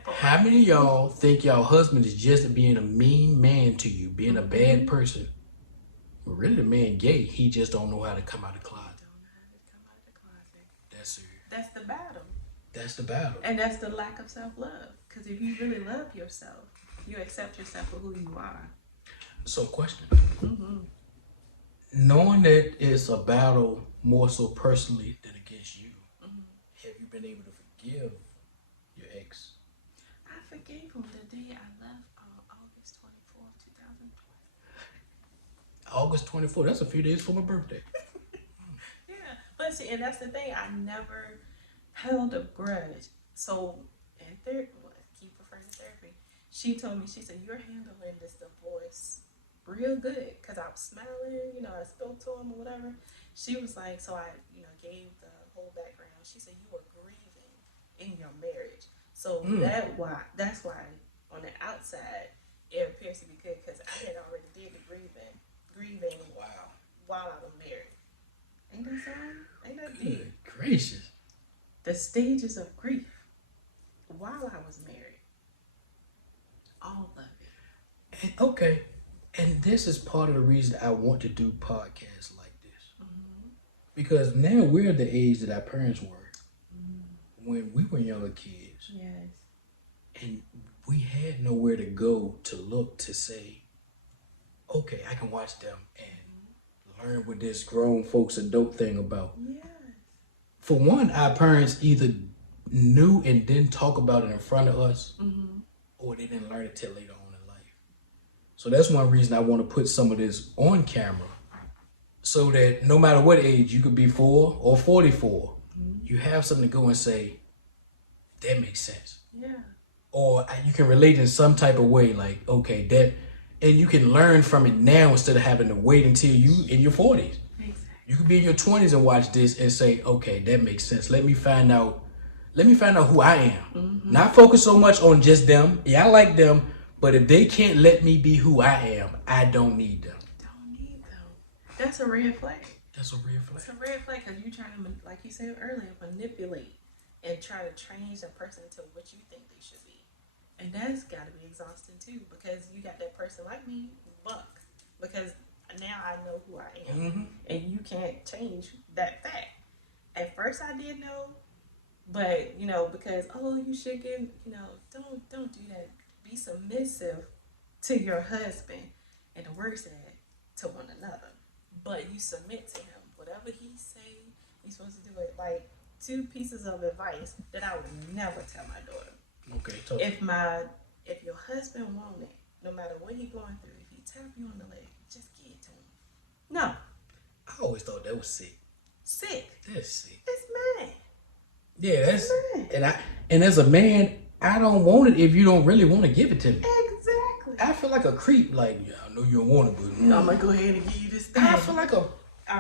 How many of y'all think y'all husband is just being a mean man to you, being a bad person? Well, really, the man gay. He just don't know how to come out of the closet. That's it. That's the battle. That's the battle. And that's the lack of self-love. Because if you really love yourself, you accept yourself for who you are. So, question. Knowing that it's a battle more so personally than against you, have you been able to forgive your ex? I forgave him the day I left on August 24th, 2012. August 24th. That's a few days for my birthday. Yeah. But see, and that's the thing. I never held a grudge. So, in keep referring to therapy, she told me, she said, you're handling this divorce real good. Because I was smiling, I spoke to him or whatever. She was like, so I, gave the whole background. She said, you were grieving in your marriage. So that's why on the outside it appears to be good, because I had already did the grieving while I was married. Ain't that something? Ain't that deep? Good gracious. The stages of grief while I was married. All of it. And, okay. And this is part of the reason I want to do podcasts like this. Because now we're the age that our parents were when we were younger kids. Yes. And we had nowhere to go to look to say, okay, I can watch them and learn what this grown folks adult thing about. Yes. For one, our parents either knew and didn't talk about it in front of us, or they didn't learn it till later on in life. So that's one reason I want to put some of this on camera, so that no matter what age, you could be 4 or 44, you have something to go and say, that makes sense. Yeah. Or you can relate in some type of way, like, okay, that, and you can learn from it now instead of having to wait until you in your 40s. Exactly. You could be in your 20s and watch this and say, okay, that makes sense. Let me find out who I am. Not focus so much on just them. Yeah, I like them, but if they can't let me be who I am, I don't need them. Don't need them. That's a red flag. That's a red flag. It's a red flag because you're trying to, like you said earlier, manipulate and try to change a person into what you think they should be. And that's got to be exhausting too, because you got that person like me, buck, because now I know who I am, and you can't change that fact. At first I did know, but because you should give, don't do that. Be submissive to your husband, and the word said to one another. But you submit to him. Whatever he say, you're supposed to do it. Like 2 pieces of advice that I would never tell my daughter. Okay, totally. If your husband want it, no matter what he going through, if he tap you on the leg, just give it to him. No. I always thought that was sick. Sick. That's sick. It's mad. Yeah, that's mad. And as a man, I don't want it if you don't really want to give it to me. Exactly. I feel like a creep. Like, yeah, I know you don't want it, but I'm gonna go ahead and give you this thing. I feel like a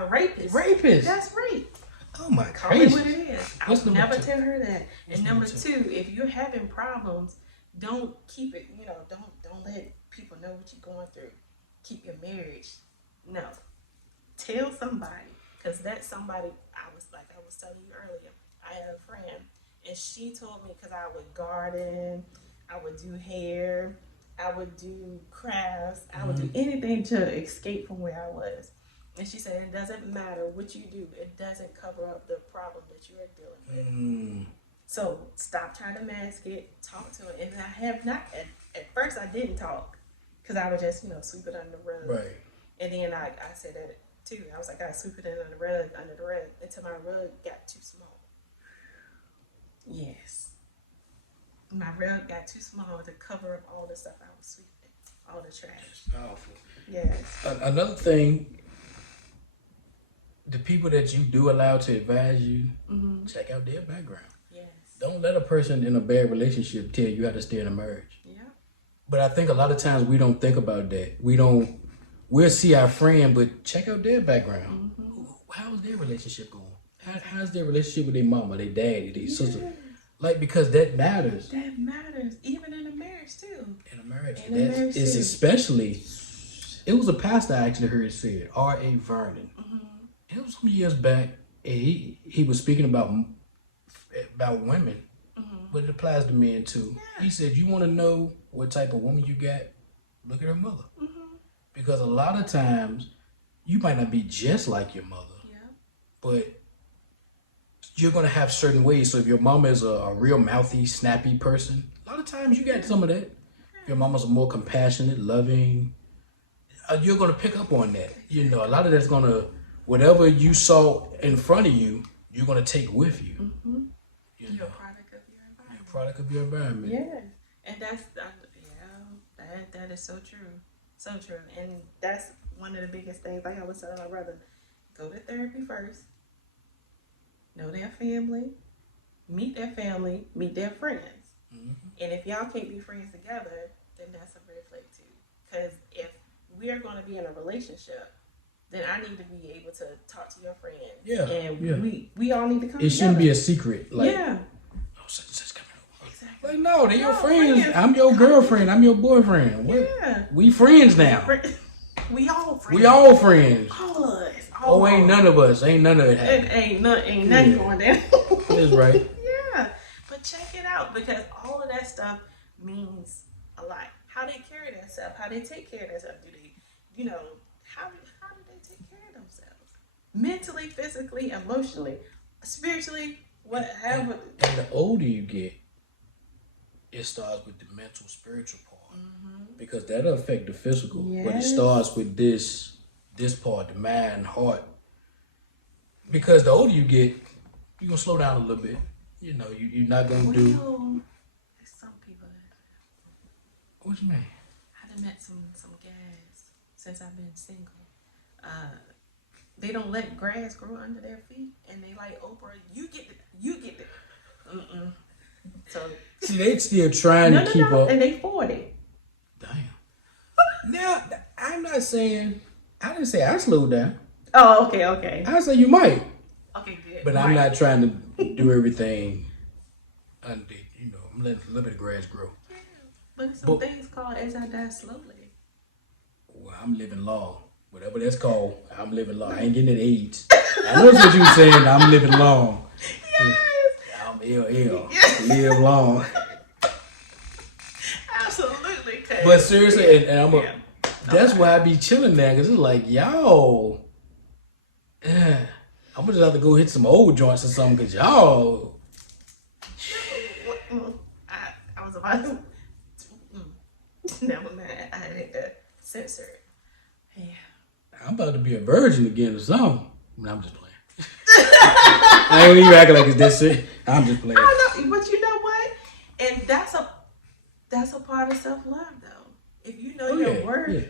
rapist. Rapist. That's rape. Oh my Call it gracious. what it is. I would never tell her that. And number 2, if you're having problems, don't keep it. Don't let people know what you're going through. Keep your marriage. No. Tell somebody, because that's somebody. I was telling you earlier. I had a friend, And she told me, because I would garden, I would do hair, I would do crafts, I would do anything to escape from where I was. And she said, it doesn't matter what you do, it doesn't cover up the problem that you are dealing with. So stop trying to mask it, talk to it. And I have not, at first I didn't talk, because I would just, sweep it under the rug. Right. And then I said that too. I was like, I sweep it under the rug, until my rug got too small. Yes. My rug got too small to cover up all the stuff I was sweeping, all the trash. That's powerful. Yes. Another thing, the people that you do allow to advise you, check out their background. Yes. Don't let a person in a bad relationship tell you how to stay in a marriage. Yeah. But I think a lot of times we don't think about that. We'll see our friend, but check out their background. How's their relationship going? How's their relationship with their mama, their daddy, their sister? Like, because that matters. That matters, even in a marriage too. In a marriage, marriage it's too. especially. It was a pastor I actually heard say it, R.A. Vernon. It was some years back, and he was speaking about women, but it applies to men too. Yeah. He said, you want to know what type of woman you got? Look at her mother. Because a lot of times, you might not be just like your mother, but you're going to have certain ways. So if your mama is a real mouthy, snappy person, a lot of times you got some of that. If your mama's a more compassionate, loving, you're going to pick up on that. A lot of that's going to, whatever you saw in front of you, you're going to take with you. You're a product of your environment. You're a product of your environment. Yeah. And that's, that is so true. So true. And that's one of the biggest things, like I was telling my brother, go to therapy first. Know their family, meet their friends. And if y'all can't be friends together, then that's a red flag too. Because if we are going to be in a relationship, then I need to be able to talk to your friend. Yeah. And we all need to come It shouldn't be a secret. Like, yeah. Oh, such coming over. Exactly. Like, no, they're your friends. I'm your girlfriend. I'm your boyfriend. Yeah. We friends now. We all friends. We all friends. All of us. Oh, ain't none of us. Ain't none of it happening. Ain't nothing going down. That's right. Yeah. But check it out, because all of that stuff means a lot. How they carry themselves, how they take care of themselves. Do they, how do they take care of themselves? Mentally, physically, emotionally, spiritually, whatever. And the older you get, it starts with the mental, spiritual part. Because that'll affect the physical. Yes. But it starts with this part, the mind, heart. Because the older you get, you're going to slow down a little bit. You're not going to do... There's some people that... What you mean? I done met some guys since I've been single. They don't let grass grow under their feet. And they like, Oprah, you get it. So... See, they still trying to keep up. And they 40. Damn. Now, I'm not saying... I didn't say I slowed down. Oh, okay. I say you might. Okay, good. But I'm not trying to do everything under, I'm letting a little bit of grass grow. Yeah, but some things called as I die slowly. Well, I'm living long. Whatever that's called, I'm living long. I ain't getting at AIDS. I know that's what you were saying. I'm living long. Yes. I'm ill. Yes. Live long. Absolutely. But seriously, and that's why I be chilling there, because it's like, yo, I'm going to just have to go hit some old joints or something, because y'all. I was about to. Never mind. I had to censor it. Yeah. I'm about to be a virgin again or something. I'm just playing. I ain't even acting like it's this shit. I'm just playing. I know, but you know what? And that's a part of self-love, though. If you know your worth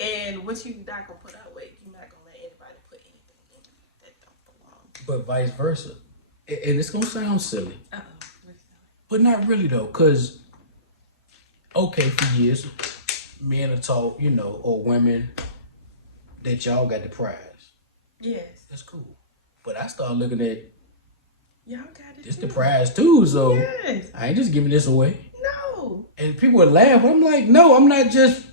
and what you're not going to put up with, you're not going to let anybody put anything in that don't belong. But vice versa. And it's going to sound silly. Uh-oh. But not really, though, because, okay, for years, men are taught, or women, that y'all got the prize. Yes. That's cool. But I started looking at, y'all got it. It's the prize, too, so yes. I ain't just giving this away. No. And people would laugh. I'm like, no, I'm not just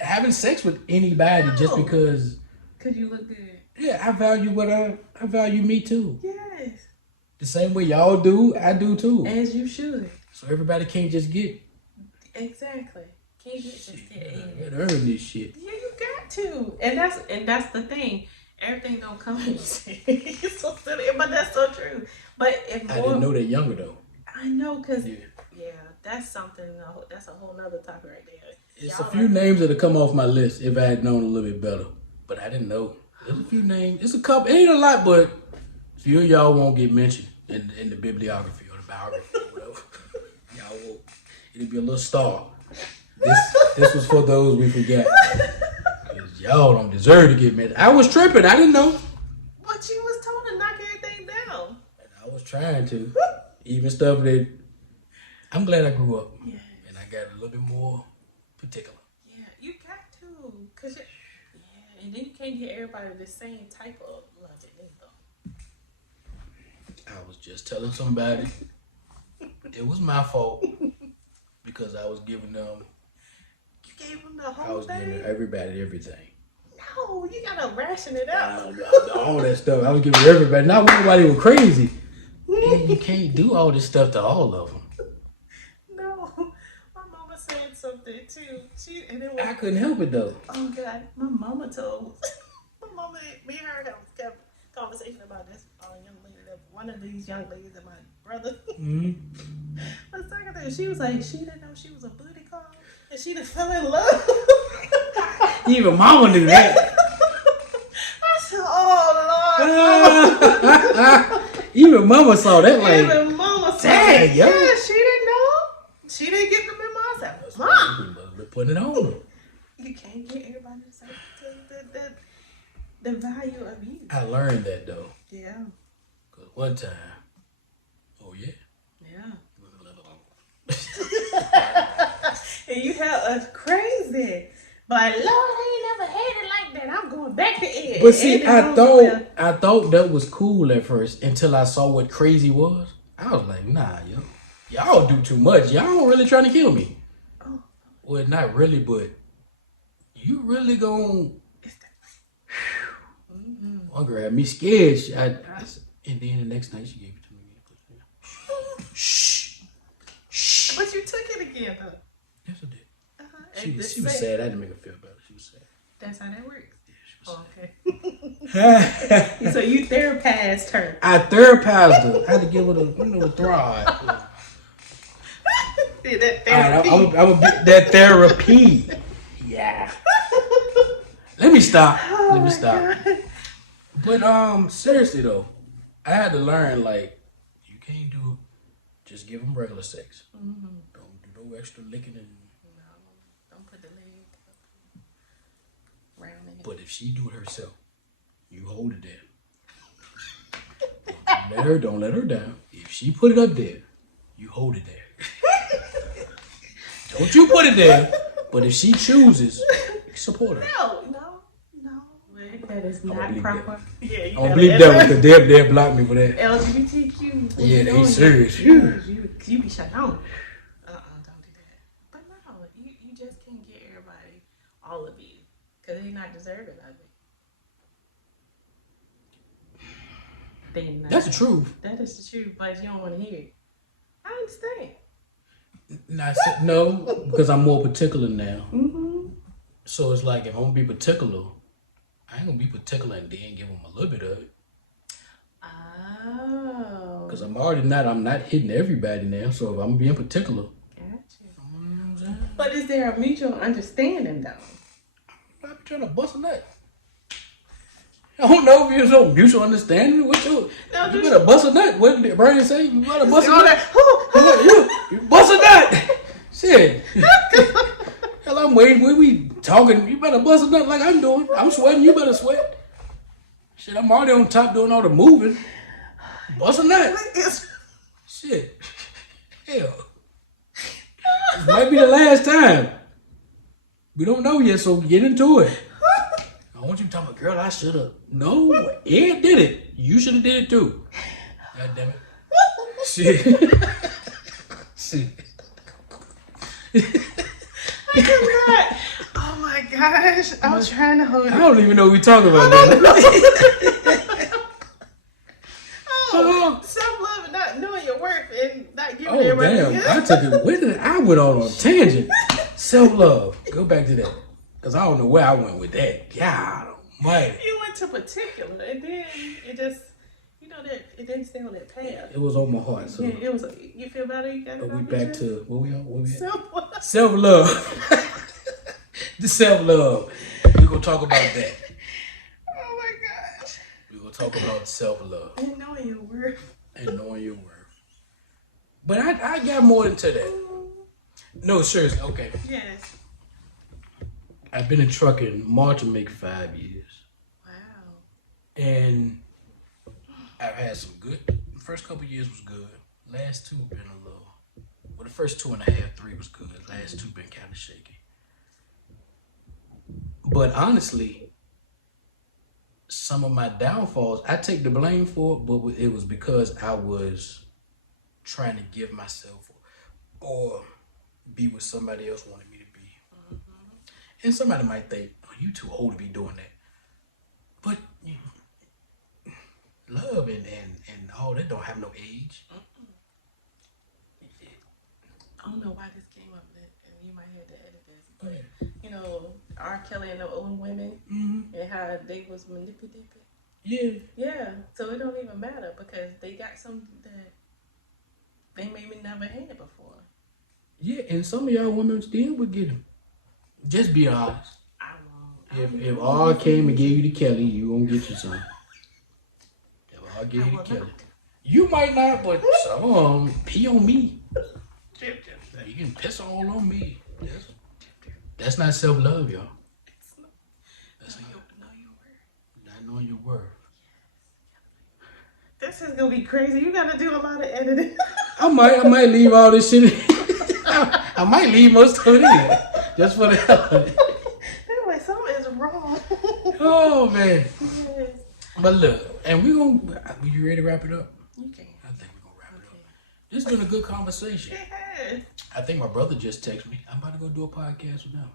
having sex with anybody just because. Because you look good. Yeah, I value I value me too. Yes. The same way y'all do, I do too. As you should. So everybody can't just get. Exactly. Can't just get in. You gotta earn this shit. Yeah, you got to. And that's the thing. Everything don't come easy. It's so silly, but that's so true. But if I didn't know that younger though. I know, cause that's something. That's a whole nother topic right there. It's a few names that have come off my list if I had known a little bit better, but I didn't know. There's a few names. It's a couple. It ain't a lot, but a few of y'all won't get mentioned in the bibliography or the biography or whatever. Y'all will. It'll be a little star. This was for those we forgot. Cause y'all don't deserve to get mentioned. I was tripping. I didn't know. But you was told to knock everything down. And I was trying to. Even stuff that. I'm glad I grew up. Yeah. And I got a little bit more particular. Yeah, you got to. Cause and then you can't get everybody the same type of love either. I was just telling somebody it was my fault because I was giving them. You gave them the whole thing? Giving everybody everything. No, you gotta ration it out. All that stuff. I was giving everybody. Not everybody was crazy. And you can't do all this stuff to all of them. No. My mama said something too. I couldn't help it though. Oh God. My mama told. My mama, me and her had a conversation about this young lady. One of these young ladies and my brother. Mm-hmm. I was talking to her. She was like, she didn't know she was a booty call. And she done fell in love. Even mama knew that. I said, oh Lord. Even mama saw that. Like, even mama saw dang, it. yo. Yeah, she didn't know. She didn't get the memo. I said, Mom. We're putting it on them. You can't get everybody to say the value of you. I learned that though. Yeah. Cause one time, oh yeah. Yeah. And you have us crazy. But Lord, I ain't never had it like that. I'm going back to it. But see, I thought that was cool at first until I saw what crazy was. I was like, nah, yo. Y'all do too much. Y'all really trying to kill me. Oh. Well, not really, but you really gon' One girl had me scared. And then the next night she gave it to me. Shh. Shh. But you took it again, though. Yes, I did. Uh-huh. She was sad. I didn't make her feel better. She was sad. That's how that works. Yeah, she was sad. So you therapized her. I therapized her. I had to give her the thrive. Yeah, that therapy. I'm gonna get that therapy. Yeah. Let me stop. God. But seriously though, I had to learn like you can't do just give them regular sex. Mm-hmm. Don't do no extra licking and. No, don't put the leg around it. But if she do it herself, you hold it there. Don't let her down. If she put it up there, you hold it there. Don't you put it there. But if she chooses, support her. No. That is not proper. Yeah, I don't believe that because they'll block me for that. LGBTQ. Yeah, they serious. You be shut down. Don't do that. But no, you just can't get everybody, all of you, because they're not deserving of it. That's the truth. That is the truth, but you don't want to hear it. I understand. No, because I'm more particular now. Mm-hmm. So it's like if I'm gonna be particular, I ain't gonna be particular and then give them a little bit of it. Oh. Because I'm not hitting everybody now. So if I'm being particular. Gotcha. But is there a mutual understanding though? I'm trying to bust a nut. I don't know if there's no mutual understanding. You better bust a nut. What did Bernie say? You better bust a nut. You bust a nut. Shit. Hell, I'm waiting. When we talking, you better bust a nut like I'm doing. I'm sweating. You better sweat. Shit, I'm already on top doing all the moving. Bust a nut. Shit. Hell. This might be the last time. We don't know yet, so get into it. I want you to tell me, girl, I should have. No, Ed did it. You should have did it too. God damn it. Shit. Shit. I cannot. Oh my gosh. I'm trying to hold it. I don't even know what we're talking about now. Oh, self-love about knowing your worth and not giving Oh everybody. damn! I took it. Where did I went on a tangent? Self-love. Go back to that, cause I don't know where I went with that. God Almighty. You went to particular, and then it just, that it didn't stay on that path. It was on my heart. So Yeah, it was. You feel better? You got it. we back to what we at? Self-love. Self-love. The self-love. We're gonna talk about that. Oh my gosh. We're gonna talk about self-love And knowing your worth. and knowing your worth. But I got more into that. No, seriously. Okay. Yes. I've been in trucking. March will make 5 years. Wow. And I've had some good. The first couple years was good. Last two have been a little. Well, the first 2.5, 3 was good. Last two been kind of shaky. But honestly, some of my downfalls, I take the blame for it, but it was because I was trying to give myself or be what somebody else wanted me to be. Mm-hmm. And somebody might think, oh, you too old to be doing that. But love and all that don't have no age. I don't know why this came up, and you might have to edit this, but R. Kelly and the old women, and how they was manipulated. Yeah. Yeah, so it don't even matter because they got something that they maybe never had before. Yeah, and some of y'all women still would get him. Just be honest. I won't. If R came and gave you the Kelly, you gonna get you some. If R gave you the Kelly, you might not, but some of them pee on me. You can piss all on me. That's not self-love, y'all. That's not knowing your worth. This is gonna be crazy. You gotta do a lot of editing. I might leave all this shit in. I might leave most of it in. Just for the hell of it. They're like, something is wrong. Oh, man. Yes. But look, and you ready to wrap it up? You can. I think we're going to wrap it up. This has been a good conversation. Yes. I think my brother just texted me. I'm about to go do a podcast with him.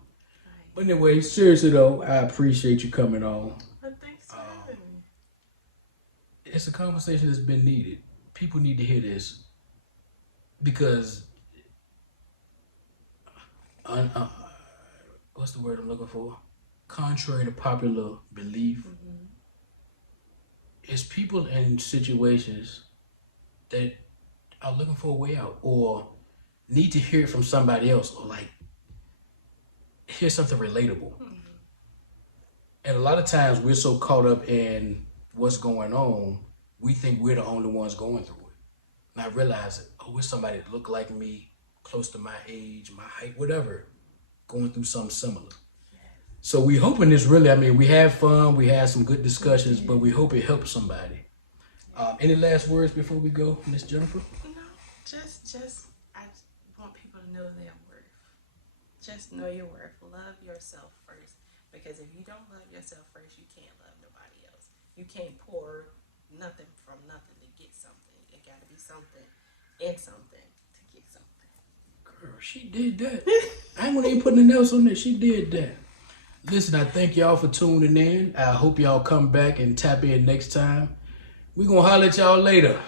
But anyway, seriously though, I appreciate you coming on. But thanks for having me. It's a conversation that's been needed. People need to hear this because what's the word I'm looking for? Contrary to popular belief, it's people in situations that are looking for a way out or need to hear it from somebody else or like hear something relatable. And a lot of times we're so caught up in what's going on, we think we're the only ones going through it. Not realizing, it's somebody that look like me, close to my age, my height, whatever, going through something similar. So we hoping this really, we had fun, we had some good discussions, but we hope it helps somebody. Any last words before we go, Miss Jennifer? No, just I want people to know their worth. Just know your worth. Love yourself first. Because if you don't love yourself first, you can't love nobody else. You can't pour nothing from nothing to get something. It got to be something and something to get something. Girl, she did that. I ain't gonna even put nothing else on there. She did that. Listen, I thank y'all for tuning in. I hope y'all come back and tap in next time. We gonna holler at y'all later.